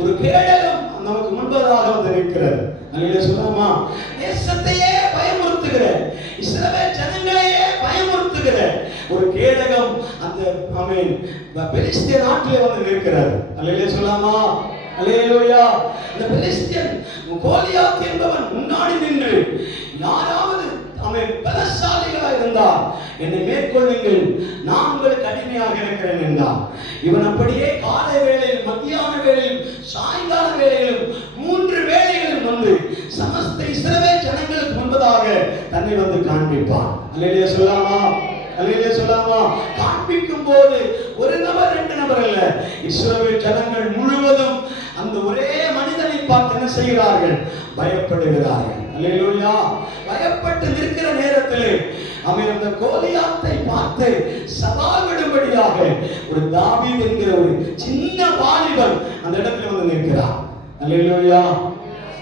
ஒரு கேடகம் நமக்கு முன்பதாக வந்து நிற்கிறது. அல்லேலூயா சொல்லாமா. தேசத்தையே பயமுறுத்துகிற, இஸ்ரவேல் ஜனங்களையே பயமுறுத்துகிற ஒரு கேடகம் அந்த ஆமென் பெலிஸ்திய நாட்டிலே வந்து நிற்கிறது. அல்லேலூயா சொல்லாமா. அல்லேலூயா. இந்த பெலிஸ்தியன் கோலியாத் என்பவன் முன்னாடி நின்று, யாராவது அவன் பலசாலிகளாக இருந்தால் என்னை மேற்கொள்ளுங்கள், நான் உங்களுக்கு அடிமையாக இருக்கிறேன் என்றான். இவன் அப்படியே காலை வேளையில், மத்தியான வேளையில், சாயங்கால வேளையிலும் 3 வேளைகளிலும் வந்து சமஸ்த இஸ்ரவேல் ஜனங்களுக்கு முன்பதாக தன்னை வந்து காண்பிப்பான். அல்லேலூயா சொல்லாமா. அல்லேலூயா சொல்லாமா. காண்பிக்கும் போது ஒரு நபர் 2 நபர் அல்ல, இஸ்ரவேல் ஜனங்கள் முழுவதும் அந்த ஒரே மனிதனை பார்த்து என்ன செய்கிறார்கள்? பயப்படுகிறார்கள். அல்லேலூயா. பயப்பட்டு நிற்கிற நேரத்தில் அவன் அந்த கோலியாத்தை பார்த்து சவால் விடும்படியாக ஒரு தாவீது என்கிற ஒரு சின்ன வாலிபன் அந்த இடத்துல வந்து நிற்கிறான். அல்லேலூயா.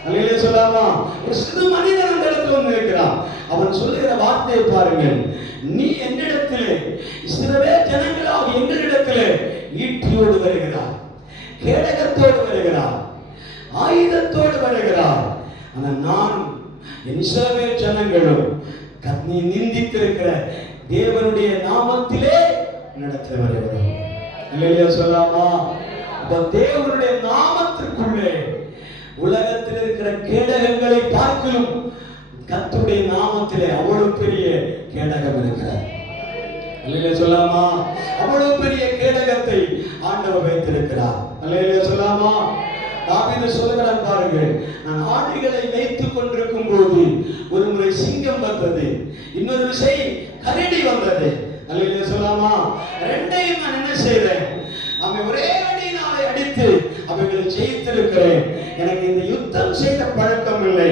அல்லேலூயா சொல்லாமா. ஒரு சிறு மனிதன் அந்த இடத்துல வந்து நிற்கிறான். அவன் சொல்லுகிற வார்த்தையை பாருங்கள், நீ என்னிடத்திலே இஸ்ரவேல் ஜனங்களாக எங்களிடத்திலே ஈட்டியோடு வருகிறார், கேடகத்தோடு வருகிறார், ஆயுதத்தோடு வருகிறார். ஆனால் நான் இஸ்ரவேல் ஜனங்களும் நீ நிந்தித்திருக்கிற தேவனுடைய நாமத்திலே நடத்த வருகிறோம். அல்லேலூயா சொல்லாமா. அப்ப தேவனுடைய நாமத்திற்குள்ளே உலகத்தில் இருக்கிற கேடகங்களை பார்க்கலும் கர்த்தருடைய நாமத்திலே அவ்வளவு பெரிய கேடகம் இருக்கிறார். அல்லேலூயா சொல்லாமா? அவ்வளவு பெரிய கேடகத்தை ஆண்டவர் வைத்திருக்கிறார். அல்லேலூயா சொல்லாமா? தாவீது சொல்லுகிறான் பாருங்க, நான் ஆடுகளை மேய்த்துக் கொண்டிருக்கும் போது ஒரு முறை சிங்கம் வந்தது, இன்னொரு விசை கரடி வந்தது. அல்லேலூயா சொல்லாமா? ரெண்டையும் நான் என்ன செய்தேன்? அவன் ஒரே அடியினாலே அடித்து அவைகளை ஜெயித்திருக்கிறேன். எனக்கு இந்த யுத்தம் செய்த பழக்கம் இல்லை.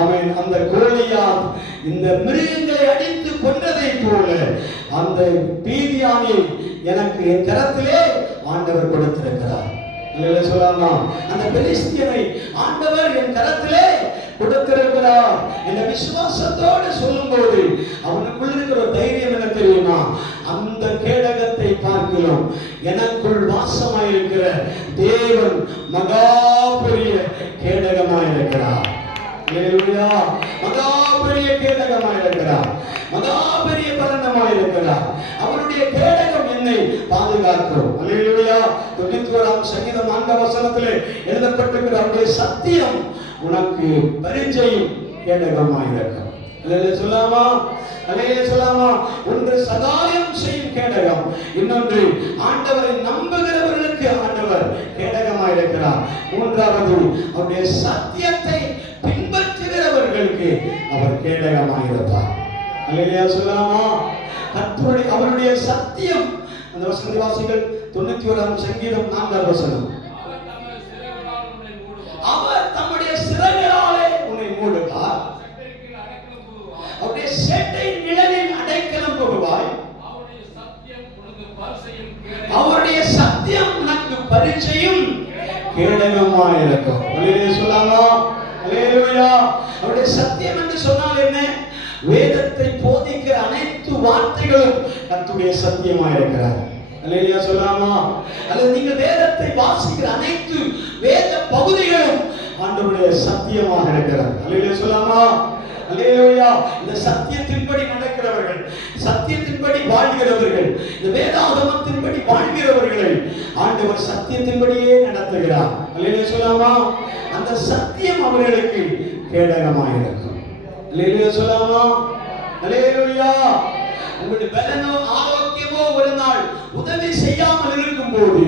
அவன் அந்த கோலியாத் இந்த மிருகங்களை அடித்து கொன்றதை போல அந்த பீதியானை எனக்கு என் கரத்திலே ஆண்டவர் கொடுத்திருக்கிறார். அல்லேலூயா சொல்லாமா? அந்த பெலிஸ்தியனை ஆண்டவர் என் கரத்திலே கொடுத்திருக்கிறார். இந்த விசுவாசத்தோடு சொல்லும்போது அவனுக்குள் இருக்கிற ஒரு தைரியம் என்ன தெரியுமா? அந்த கேடகத்தை பார்க்கிறோம், எனக்குள் வாசமாயிருக்கிற தேவன் மகா பெரிய கேடகமாயிருக்கிறார். அல்லேலூயா! மகா பெரிய கேடகமாயிருக்கிறார், மகா பெரிய பலனமாயிருக்கிறார். அவருடைய கேடகம் என்னை பாதுகாக்கும். அல்லேலூயா! 91ஆம் சங்கீதம் 4ஆம் வசனத்திலே எழுதப்பட்டிருக்கிற அவருடைய சத்தியம் உனக்கு பரிச்சயம் கேடகமாயிருக்கும். அல்லேலூயா சொல்லாமா? அல்லேலூயா சொல்லாமா? ஒன்று சகாயம் செய்யும் கேடகம், இன்னொன்று ஆண்டவரை நம்புகிறவர்களுக்கு ஆண்டவர் கேடகமாயிருக்கிறார். மூன்றாவது அவருடைய சத்தியத்தை பின்பற்றுகிறவர்களுக்கு அவர் கேடகமாயிருப்பார். அல்லேலூயா சொல்லாமா? கர்த்தருடைய அவருடைய சத்தியம். அந்த வசனத்தை வாசிகள் 91ஆம் சங்கீதம் 4ஆம் வசனம். அவர் தம்முடைய சிறகுகளாலே உன்னை மூடுவார், அவருடைய சேட்டை நிழலில் அடைக்கலம் புகுவாய், அவருடைய சத்தியம் உனக்கு பரிச்சயம் கேடகமாயிருக்கும். அல்லேலூயா சொல்லாமா? அல்லேலூயா! அவருடைய சத்தியம் என்று சொன்னால் என்ன? வேதத்தை போதிக்கிற அனைத்து வார்த்தைகளும் கர்த்தருடைய சத்தியமாயிருக்கிறார். அல்லேலூயா சொல்லாமா? அல்லது நீங்கள் வேதத்தை வாசிக்கிற அனைத்து வேத பகுதிகளும் ஆண்டவருடைய சத்தியமாக இருக்கிறார். அல்லேலூயா சொல்லாமா? அல்லேலூயா! இந்த சத்தியத்தின்படி நடக்கிறவர்கள், சத்தியத்தின்படி வாழ்கிறவர்கள், இந்த வேதாகமத்தின்படி வாழ்கிறவர்களை ஆண்டவர் சத்தியத்தின்படியே நடத்துகிறார். அல்லேலூயா சொல்லாமா? அந்த சத்தியம் அவர்களுக்கு கேடகமாயிருக்கும். அல்லேலூயா சொல்லாமா? அல்லேலூயா! உங்களுடைய பலனோ ஆரோக்கியமோ ஒரு நாள் உதவி செய்யாமல் இருக்கும் போது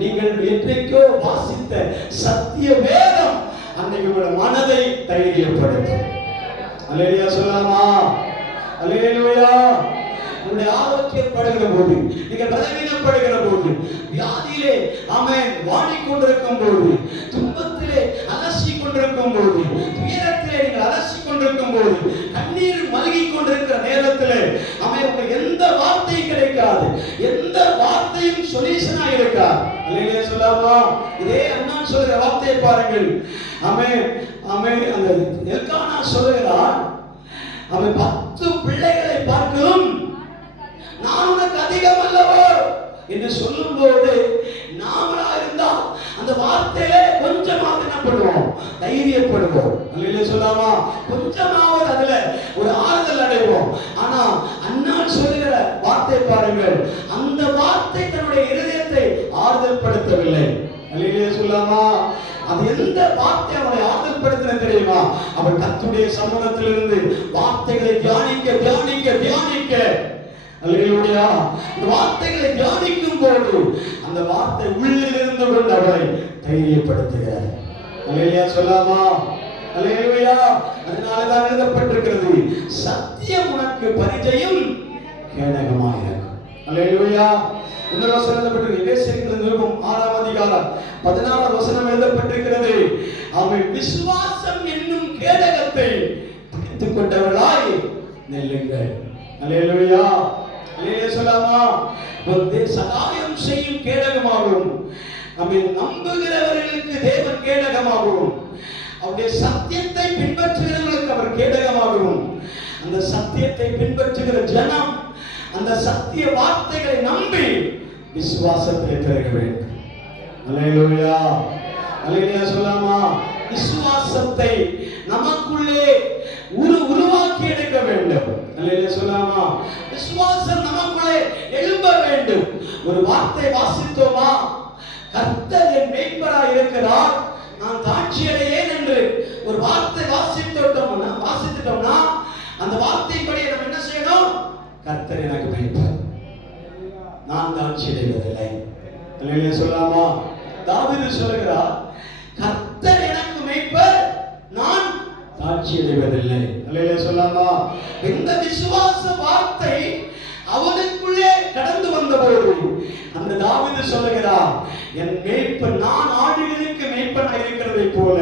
நீங்கள் என்றைக்கோ வாசித்த சத்திய வேதம் அன்னைக்கு உங்களுடைய மனதை தைரியப்படுத்தும். அல்லேலூயா சொல்லாமா? அல்லேலூயா! உங்களுடைய ஆரோக்கியப்படுகிற போது, நீங்கள் பலவீனப்படுகிற போது, வியாதியிலே ஆமென் வாடிக்கொண்டிருக்கும் போது, துன்பத்திலே அலசி கொண்டிருக்கும் போது, துயரத்திலே நீங்கள் அலசி கொண்டிருக்கும் போது, கண்ணீர் மல்கி கொண்டிருக்கிற நேரத்திலே ஆமென் உங்களுக்கு எந்த வார்த்தையும் கிடைக்காது, எந்த வார்த்தையும் சொல்யூஷனா இருக்காது. அல்லேலூயா சொல்லாமா? இதே அண்ணான் சொல்கிற வார்த்தையை பாருங்கள். ஆமென் ஆமென். அந்த எல்கானா சொல்கிறான், அவன் 10 பிள்ளைகளை பார்க்கிறோம், நான் உனக்கு அதிகம் அல்லவோ என்று சொல்லும் போது நாமளா இருந்தா அந்த வார்த்தையில கொஞ்சமாவது என்ன பண்ணுவோம்? தைரியப்படுவோம். அல்லேலூயா சொல்லாமா? கொஞ்சமாவது அதுல ஒரு ஆறுதல் அடைவோம். ஆனா அண்ணான் சொல்லுகிற வார்த்தை பாருங்கள், அந்த வார்த்தை தன்னுடைய இருதயத்தை ஆறுதல் படுத்தவில்லை. அல்லேலூயா சொல்லாமா? அது எந்த வார்த்தை அவனை ஆறுதல் படுத்தின தெரியுமா? அவன் கர்த்தருடைய சமூகத்திலிருந்து வார்த்தைகளை தியானிக்க தியானிக்க தியானிக்க, அல்லேலூயா, இந்த வார்த்தைகளை தியானிக்கும் போது அந்த வார்த்தை உள்ளில் இருந்து கொண்டு அவரை தைரியப்படுத்துகிறார். அல்லேலூயா சொல்லாமா? அல்லேலூயா! அதனாலதான் எழுதப்பட்டிருக்கிறது, சத்தியம் உனக்கு பரிச்சயம் கேடகமாயிருக்கும். அல்லேலூயா! இந்த வசனம் எழுதப்பட்டிருக்கிறது. எபேசியர் நிருபம் 6ஆம் அதிகாரம் 16ஆம் வசனம் எழுதப்பட்டிருக்கிறது, அவன் விசுவாசம் என்னும் கேடகத்தை பிடித்துக் கொண்டவர்களாய் நெல்லுங்கள். அல்லேலூயா! அல்லேலூயா சொல்லாமா? சகாயம் செய்யும் கேடகமாகும், நம்மை நம்புகிறவர்களுக்கு தேவன் கேடகமாகும், அவருடைய சத்தியத்தை பின்பற்றுகிறவர்களுக்கு அவர் கேடகமாகும். அந்த சத்தியத்தை பின்பற்றுகிற ஜனம் அந்த சத்திய வார்த்தைகளை நம்பி விசுவாசத்தை பெருக வேண்டும். அல்லேலூயா! அல்லேலூயா சொல்லாமா? விசுவாசத்தை நமக்குள்ளே உருவாக்கி எடுக்க வேண்டும். அல்லேலூயா சொல்லாமா? விசுவாசம் நமக்குள்ளே எழும்ப வேண்டும். ஒரு வார்த்தை வாசித்தோமா? கர்த்தர் என் மேய்ப்பராய் இருக்கிறார், நான் தாட்சி அடையேன் என்று ஒரு வார்த்தை வாசித்துட்டோம்னா அந்த வார்த்தைப்படி நம்ம என்ன செய்யணும்? கர்த்தர் எனக்கு மேய்ப்பர், நான் தாட்சி அடைவதில்லை. அல்லேலூயா சொல்லாமா? தாவீது சொல்கிறார், கர்த்தர் எனக்கு மேய்ப்பர், நான் தாட்சி அடைவதில்லை. அல்லேலூயா சொல்லாமா? இந்த விசுவாச வார்த்தை அவனுக்குள்ளே கடந்து வந்தபோது அந்த தாவீது சொல்லுகிறார், என் மேய்ப்பன், நான் ஆடுகளுக்கு மேய்ப்பனாக இருக்கிறதை போல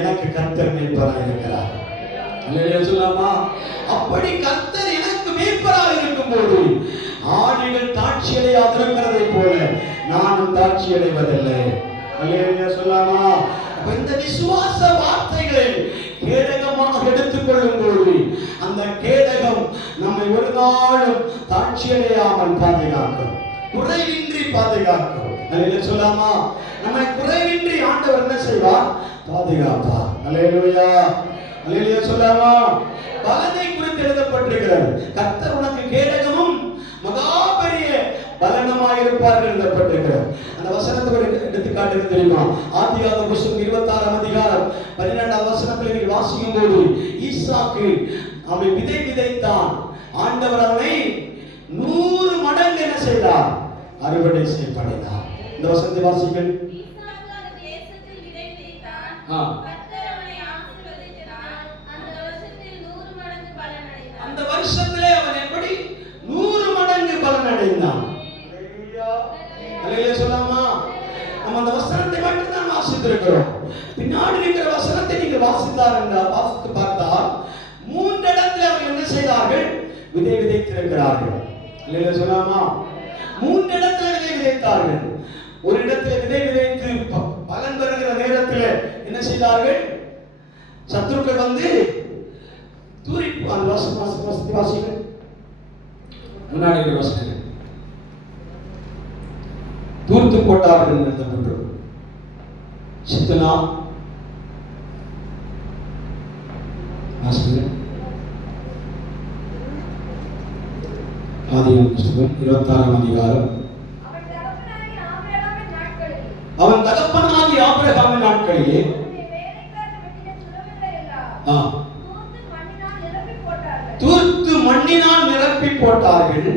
எனக்கு கர்த்தர் மேய்ப்பராக இருக்கிறார். அல்லேலூயா சொல்லாமா? அப்படி கர்த்தர் எனக்கு மேய்ப்பராக இருக்கும்போது ஆடுகள் தாட்சி அடையாதிருக்கிறதை போல நானும் தாட்சி அடைவதில்லை. அல்லேலூயா சொல்லாமா? இந்த விசுவாச வார்த்தைகளை கேடகமாக எடுத்துக்கொள்ளும் போது அந்த கேடகம் நம்மை ஒரு நாளும் தாட்சி அடையாமல் பாதுகாக்கும், குறைவின்றி பாதுகாக்கும். அல்லேலூயா சொல்லாமா? நம்மை குறைவின்றி ஆண்டவர் என்ன செய்வார்? பாதுகாப்பார். அல்லேலூயா, அல்லேலூயா சொல்லாமா? பலனை குறித்து எழுதப்பட்டிருக்கிறது, கர்த்தர் உனக்கு கேடகமும் மகா பெரிய பலனமாக இருப்பார்கள் எழுதப்பட்டிருக்கிறது. அந்த வசனத்தை எடுத்துக்காட்டு தெரியுமா? ஆதியாகமம் புத்தகம் 26ஆம் அதிகாரம் 12ஆம் வசனத்தில் நீங்கள் வாசிக்கும் போது, ஈசாக்கு அவன் விதை விதைத்தான், ஆண்டவர் அவனை 100 மடங்கு என்ன செய்தார்? அறுவடை செய்யப்படினார். இந்த வசனத்தை வாசிங்கள். அந்த வருஷத்திலே அவன் எப்படி 100 மடங்கு பலன் அடைந்தான். அல்லேலூயா சொல்லாமா? நம்ம அந்த வசனத்தை மட்டும் தான் வாசித்திருக்கிறோம். பின்னாடி இருக்கிற வசனத்தை நீங்கள் வாசித்து பார்த்தால் 3 இடத்துல அவர்கள் என்ன செய்தார்கள்? விதை விதைத்திருக்கிறார்கள். அல்லேலூயா சொல்லாமா? 3 இடத்துல விதை விதைத்தார்கள். ஒரு இடத்துல விதை விதைத்து பலன் பெறுகிற நேரத்தில் என்ன செய்தார்கள்? சத்துருக்கள் வந்து தூரி அந்த வாசிகள் முன்னாடி வசனங்கள் தூர்த்து போட்டார்கள் என்று சித்தனா ஆதியாகமம் புத்தகம் 26ஆம் அதிகாரம். அவன் தகப்பனாகிய ஆபிரகாமின் நாட்களிலே தூர்த்து மண்ணினால் நிரப்பி போட்டார்கள்.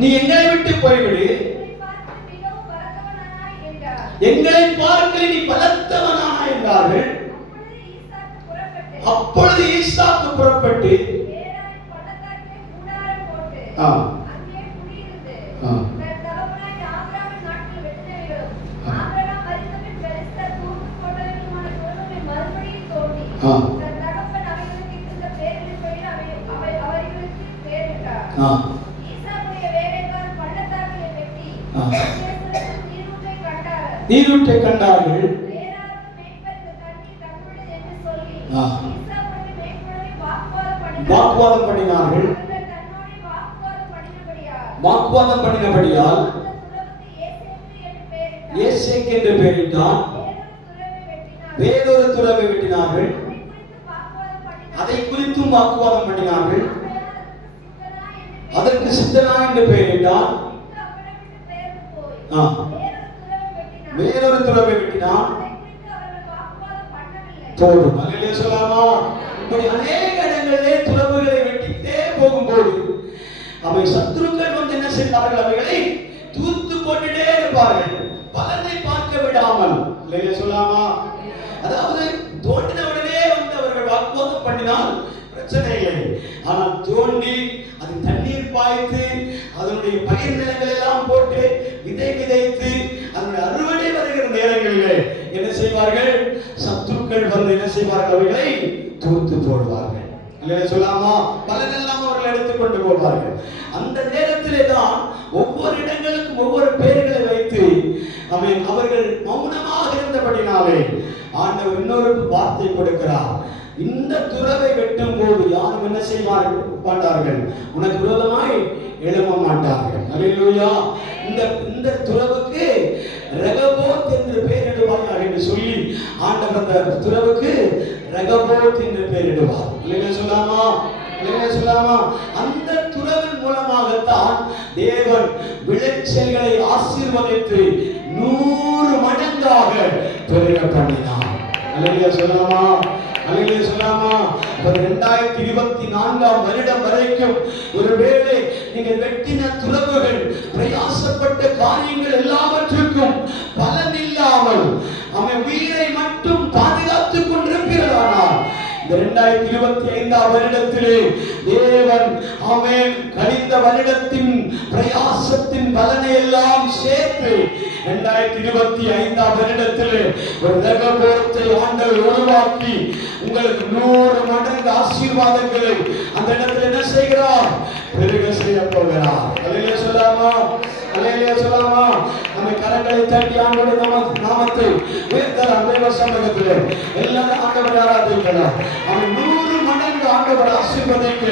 நீ எங்களை விட்டு போய்விடு, எங்களை பார்க்க நீ பலத்தவனானா என்றார்கள். அப்பொழுது ஈசாக்கு புறப்பட்டு நீரூற்றை கண்டார்கள். வாக்குவாதம் பண்ணினார்கள். வாக்குவாதம் பண்ணினபடியால் ஏசேக்கு என்று பெயரிட்டான். வேறொரு துறவை வெட்டினார்கள். அதை குறித்தும் வாக்குவாதம் பண்ணினார்கள். அதற்கு சித்தனா என்று பெயரிட்டான். வேறொரு துறவை வெட்டினான். போதும். அல்லேலூயா சொல்லாமா? இப்படி அநேக இடங்களிலே துறவுகளை வெட்டிட்டே போகும்போது அவை சத்துருக்கள் வந்து என்ன செய்வார்கள்? அவைகளை தூர்த்து போட்டுட்டே இருப்பார்கள், பலனை பார்க்க விடாமல். அல்லேலூயா சொல்லாமா? அதாவது தோண்டின உடனே வந்து அவர்கள் வாக்குவாதம் பண்ணினால் பிரச்சனை இல்லை. ஆனால் தோண்டி அது தண்ணீர் பாய்த்து அதனுடைய பயிர் நிலங்கள் எல்லாம் போட்டு விதை விதைத்து அதனுடைய அறுவடை வருகிற நேரங்களிலே என்ன செய்வார்கள்? சத்துருக்கள் வந்து என்ன செய்வார்கள்? அவைகளை தூர்த்து போடுவார்கள். அல்லேலூயா சொல்லாமா? பலனெல்லாம் அவர்கள் எடுத்துக்கொண்டு போவார்கள். அந்த நேரத்திலே தான் ஒவ்வொரு இடங்களுக்கும் ஒவ்வொரு பெயர்களை வைத்து அவர்கள் மௌனமாக இருந்தபடினாலே ஆண்டவர் இன்னொரு வார்த்தை கொடுக்கிறார். இந்த துறவை வெட்டும் போது யாரும் என்ன செய்வார்கள்? மாட்டார்கள், உனக்கு விரோதமாய் எழும்ப மாட்டார்கள். அல்லேலூயா. இந்த துறவுக்கு ரகபோத் என்று பெயரிடுவார்கள் என்று சொல்லி ஆண்டவர் அந்த துறவுக்கு ரகபோத் என்று பெயரிடுவார். அல்லேலூயா சொல்லாமா? அல்லேலூயா சொல்லாமா? அந்த துறவின் மூலமாகத்தான் தேவன் விளைச்சல்களை ஆசீர்வதித்து 100 மடங்கு மடங்காக பெருக பண்ணினார். அல்லேலூயா சொல்லலாமா? அல்லேலூயா சொல்லலாமா? 2024 வருடம் வரைக்கும் ஒருவேளை நீங்கள் வெட்டின துறவுகள், பிரயாசப்பட்ட காரியங்கள் எல்லாவற்றுக்கும் பலன் இல்லாமல் அவன் உயிரை மட்டும் பாதுகாத்துக் கொண்டிருக்கிறானால், இந்த 2025 வருடத்திலே தேவன் ஆமென் கழிந்த வருடத்தின் பிரயாசத்தின் பலனை எல்லாம் சேர்த்து 2025 வருடத்திலே ஒரு ரகபோத்தை ஆண்டவர் உருவாக்கி உங்களுக்கு 100 மடங்கு ஆசீர்வாதங்களை அந்த இடத்துல என்ன செய்கிறார்? பெருக செய்ய போகிறார். அல்லேலூயா சொல்லாமா? அல்லேலூயா சொல்லாமா? நம்ம கரங்களை தட்டி ஆண்டவருடைய நாமத்தை உயர்த்தலாம். தேவ சமூகத்திலே எல்லாரும் ஆண்டவரை ஆராதிக்கலாம். அவன் 100 மடங்கு ஆண்டவர் ஆசீர்வதிக்க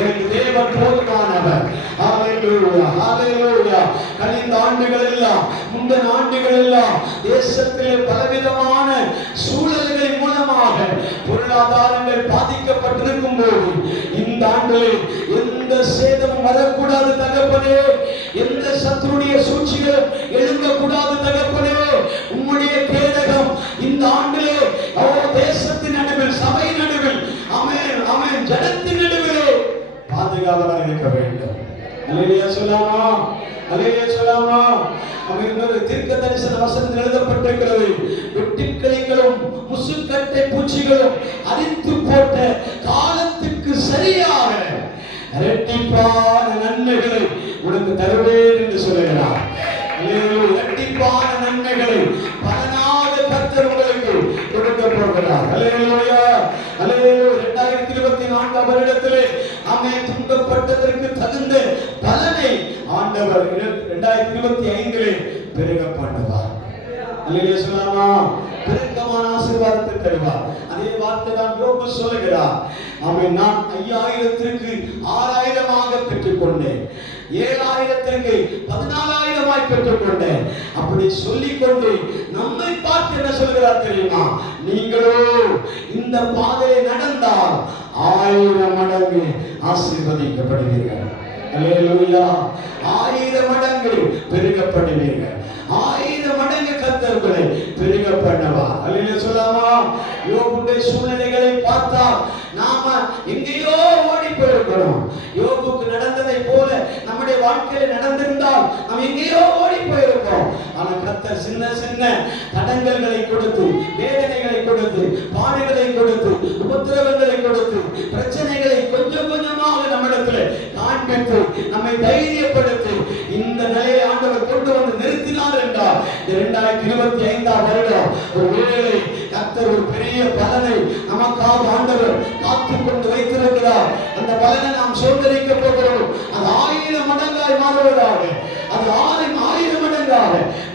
எனக்கு தேவன் போதுமானவர். ஹalleluya ஹalleluya. கழிந்த ஆண்டுகள் எல்லாம், முந்தின ஆண்டுகள் எல்லாம் தேசத்திலே பலவிதமான சூழல்களின் மூலமாக பொருளாதாரங்கள் பாதிக்கப்பட்டிருக்கும் போது இந்த ஆண்டில் எந்த சேதமும் வரக்கூடாது தகப்பனே, எந்த சத்துருடைய சூழ்ச்சிகள் எழும்பக்கூடாது தகப்பனே. உம்முடைய கேடகம் இந்த ஆண்டிலே தேசத்தின் நடுவில், சபை நடுவில், ஆமென் ஆமென் ஜனத்தின் நடுவிலே பாதுகாவலாக இருக்க வேண்டும். அல்லேலூயா சொல்லாமா? அல்லேலூயா சொல்லாமா? இன்னொரு தீர்க்க தரிசன வசனத்தில் எழுதப்பட்டிருக்கிறது, வெட்டுக்கிளிகளும் முசுக்கட்டை பூச்சிகளும் அரித்து போட்ட காலத்துக்கு சரியாக இரட்டிப்பான நன்மைகளை உனக்கு தருவேன் என்று சொல்லுகிறார். இரட்டிப்பான நன்மைகளை பலனாக கர்த்தர் உங்களுக்கு கொடுக்க போகிறார். அல்லேலூயா அல்லேலூயா. 2024 வருடத்திலே ஆமென் துன்பப்பட்டதற்கு தகுந்த பலனை ஆண்டவர் 2025 பெருக பண்ணுவார். அல்லேலூயா சொல்லாமா? பெருக்கமான ஆசீர்வாதத்தை தருவார். அதே வார்த்தை தான் யோபு சொல்லுகிறார். ஆமென், நான் 5000க்கு 6000 பெற்றுக்கொண்டேன், 7000க்கு 14000 பெற்றுக்கொண்டேன். அப்படி சொல்லிக்கொண்டு நம்மை பார்த்து என்ன சொல்கிறார் தெரியுமா? நீங்களோ இந்த பாதையை நடந்தால் 1000 மடங்கு ஆசீர்வதிக்கப்படுவீர்கள். அல்லேலூயா. 1000 மடங்கு பெருகப்படுவீர்கள். 1000 மடங்கு கர்த்தர்களை பெருக பண்ணுவார். அல்லேலூயா சொல்லாமா? யோபுடைய சூழ்நிலைகளை பார்த்தா நாம எங்கேயோ ஓடி போயிருக்கிறோம். யோபுக்கு நடந்ததை போல நம்முடைய வாழ்க்கையில நடந்திருந்தால் நாம் எங்கேயோ ஓடி போயிருப்போம். ஆனா கர்த்தர் சின்ன சின்ன தடங்கல்களை கொடுத்து, வேதனைகளை கொடுத்து, பாடுகளை கொடுத்து, உபத்திரவங்களை கொடுத்து, பிரச்சனைகளை கொஞ்சம் கொஞ்சமாக நம்மிடத்தில் காண்பித்து நம்மை தைரியப்படுத்தி இந்த நிலையை ஆண்டவர் கொண்டு வந்து நிறுத்தினார் என்றால் 2025 வருடம் ஒருவேளை கர்த்தர் ஒரு பெரிய பலனை நமக்காக ஆண்டவர் காத்துக் கொண்டு வைத்திருக்கிறார். அந்த பலனை நாம் சுதந்திரிக்க போகிறோம். அது 1000 மடங்காய் மாறுவதாக, அது 1000 மடங்காக,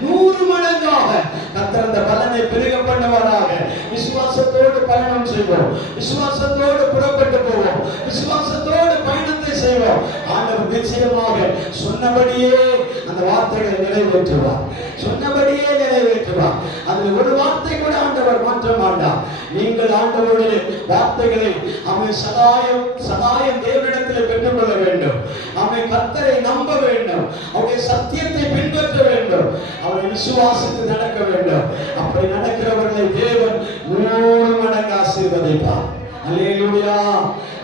100 மடங்காக கர்த்தர் அந்த பலனை பெருக பண்ணுவாராக. விசுவாசத்தோடு பயணம் செய்வோம், விசுவாசத்தோடு புறப்பட்டு போவோம், விசுவாசத்தோடு பயணத்தை செய்வோம். ஆண்டவர் நிச்சயமாக சொன்னபடியே அந்த வார்த்தைகளை நிறைவேற்றுவார், சொன்னபடியே நிறைவேற்றுவார். அதில் ஒரு வார்த்தை கூட ஆண்டவர் மாற்ற மாட்டார். நீங்கள் ஆண்டவருடைய வார்த்தைகளை அவன் சகாயம் தேவனிடத்தில் பெற்றுக்கொள்ள வேண்டும். அவன் கர்த்தரை நம்ப வேண்டும், அவருடைய சத்தியத்தை பின்பற்ற வேண்டும், அவரை விசுவாசித்து நடக்க வேண்டும். அப்படி நடக்கிறவர்களை தேவன் 100 மடங்கு ஆசீர்வதிப்பார். அல்லேலூயா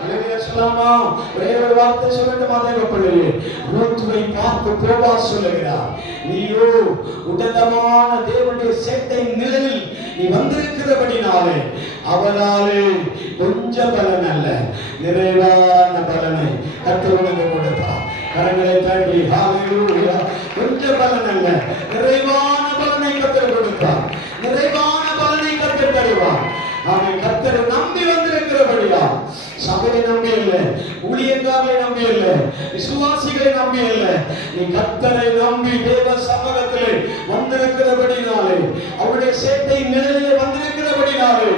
அல்லேலூயா சொல்லாமா? ஒரே ஒரு வார்த்தை சொல்லட்டுமா தேவ பிள்ளையே? ரூத்துவை பார்த்து போவாஸ் சொல்லுகிறார், நீயோ உன்னதமான தேவனுடைய சேட்டை நிழலில் நீ வந்திருக்கிறபடினாலே அவளாலே கொஞ்ச பலன் அல்ல, நிறைவான பலனை கர்த்தர் உனக்கு கொடுத்தார். கரங்களை தட்டி ஹalleluya. கொஞ்ச பலன் அல்ல, நிறைவான பலனை கர்த்தர் கொடுத்தார். நிறைவான பலனை கர்த்தர் தருவார். அவன் கர்த்தரை நம்பி வந்திருக்கிறபடியா, சபையை நம்பி இல்லை, ஊழியக்காரரை நம்பி இல்லை, விசுவாசிகளை நம்பி இல்லை, நீ கர்த்தரை நம்பி தேவ சமூகத்திலே வந்திருக்கிறபடினாலே, அவருடைய சேட்டை நிழலிலே வந்திருக்கிறபடினாலே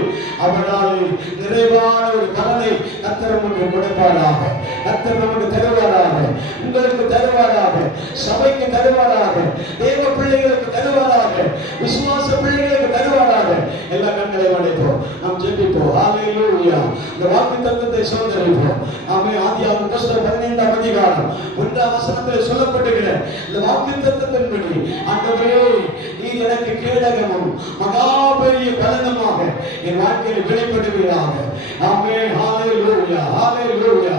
அவனாலே நிறைவான ஒரு பலனை கர்த்தர் நமக்கு கொடுப்பாராக. கர்த்தர் நமக்கு தருவாராக, உங்களுக்கு தருவாராக, சபைக்கு தருவாராக, தேவ பிள்ளைகளுக்கு தருவாராக, விசுவாச பிள்ளைகளுக்கு தருவாராக. எல்லா கண்களை அடைப்போம், நாம் ஜெபிப்போம். ஹalleluya. இந்த வாக்குத்தத்தத்தை சுதந்தரிப்போம். ஆமென். ஆதியாகமம் புத்தகம் 15ஆம் அதிகாரம் 1ஆம் வசனத்தில் சொல்லப்பட்டிருக்கிற இந்த வாக்குத்தத்தத்தின்படி ஆண்டவரே, நீர் எனக்கு கேடகமும் மகா பெரிய பலனுமாக என் வாழ்க்கையில் வெளிப்படுவீராக. ஆமென். ஹalleluya, ஹalleluya, ஹalleluya.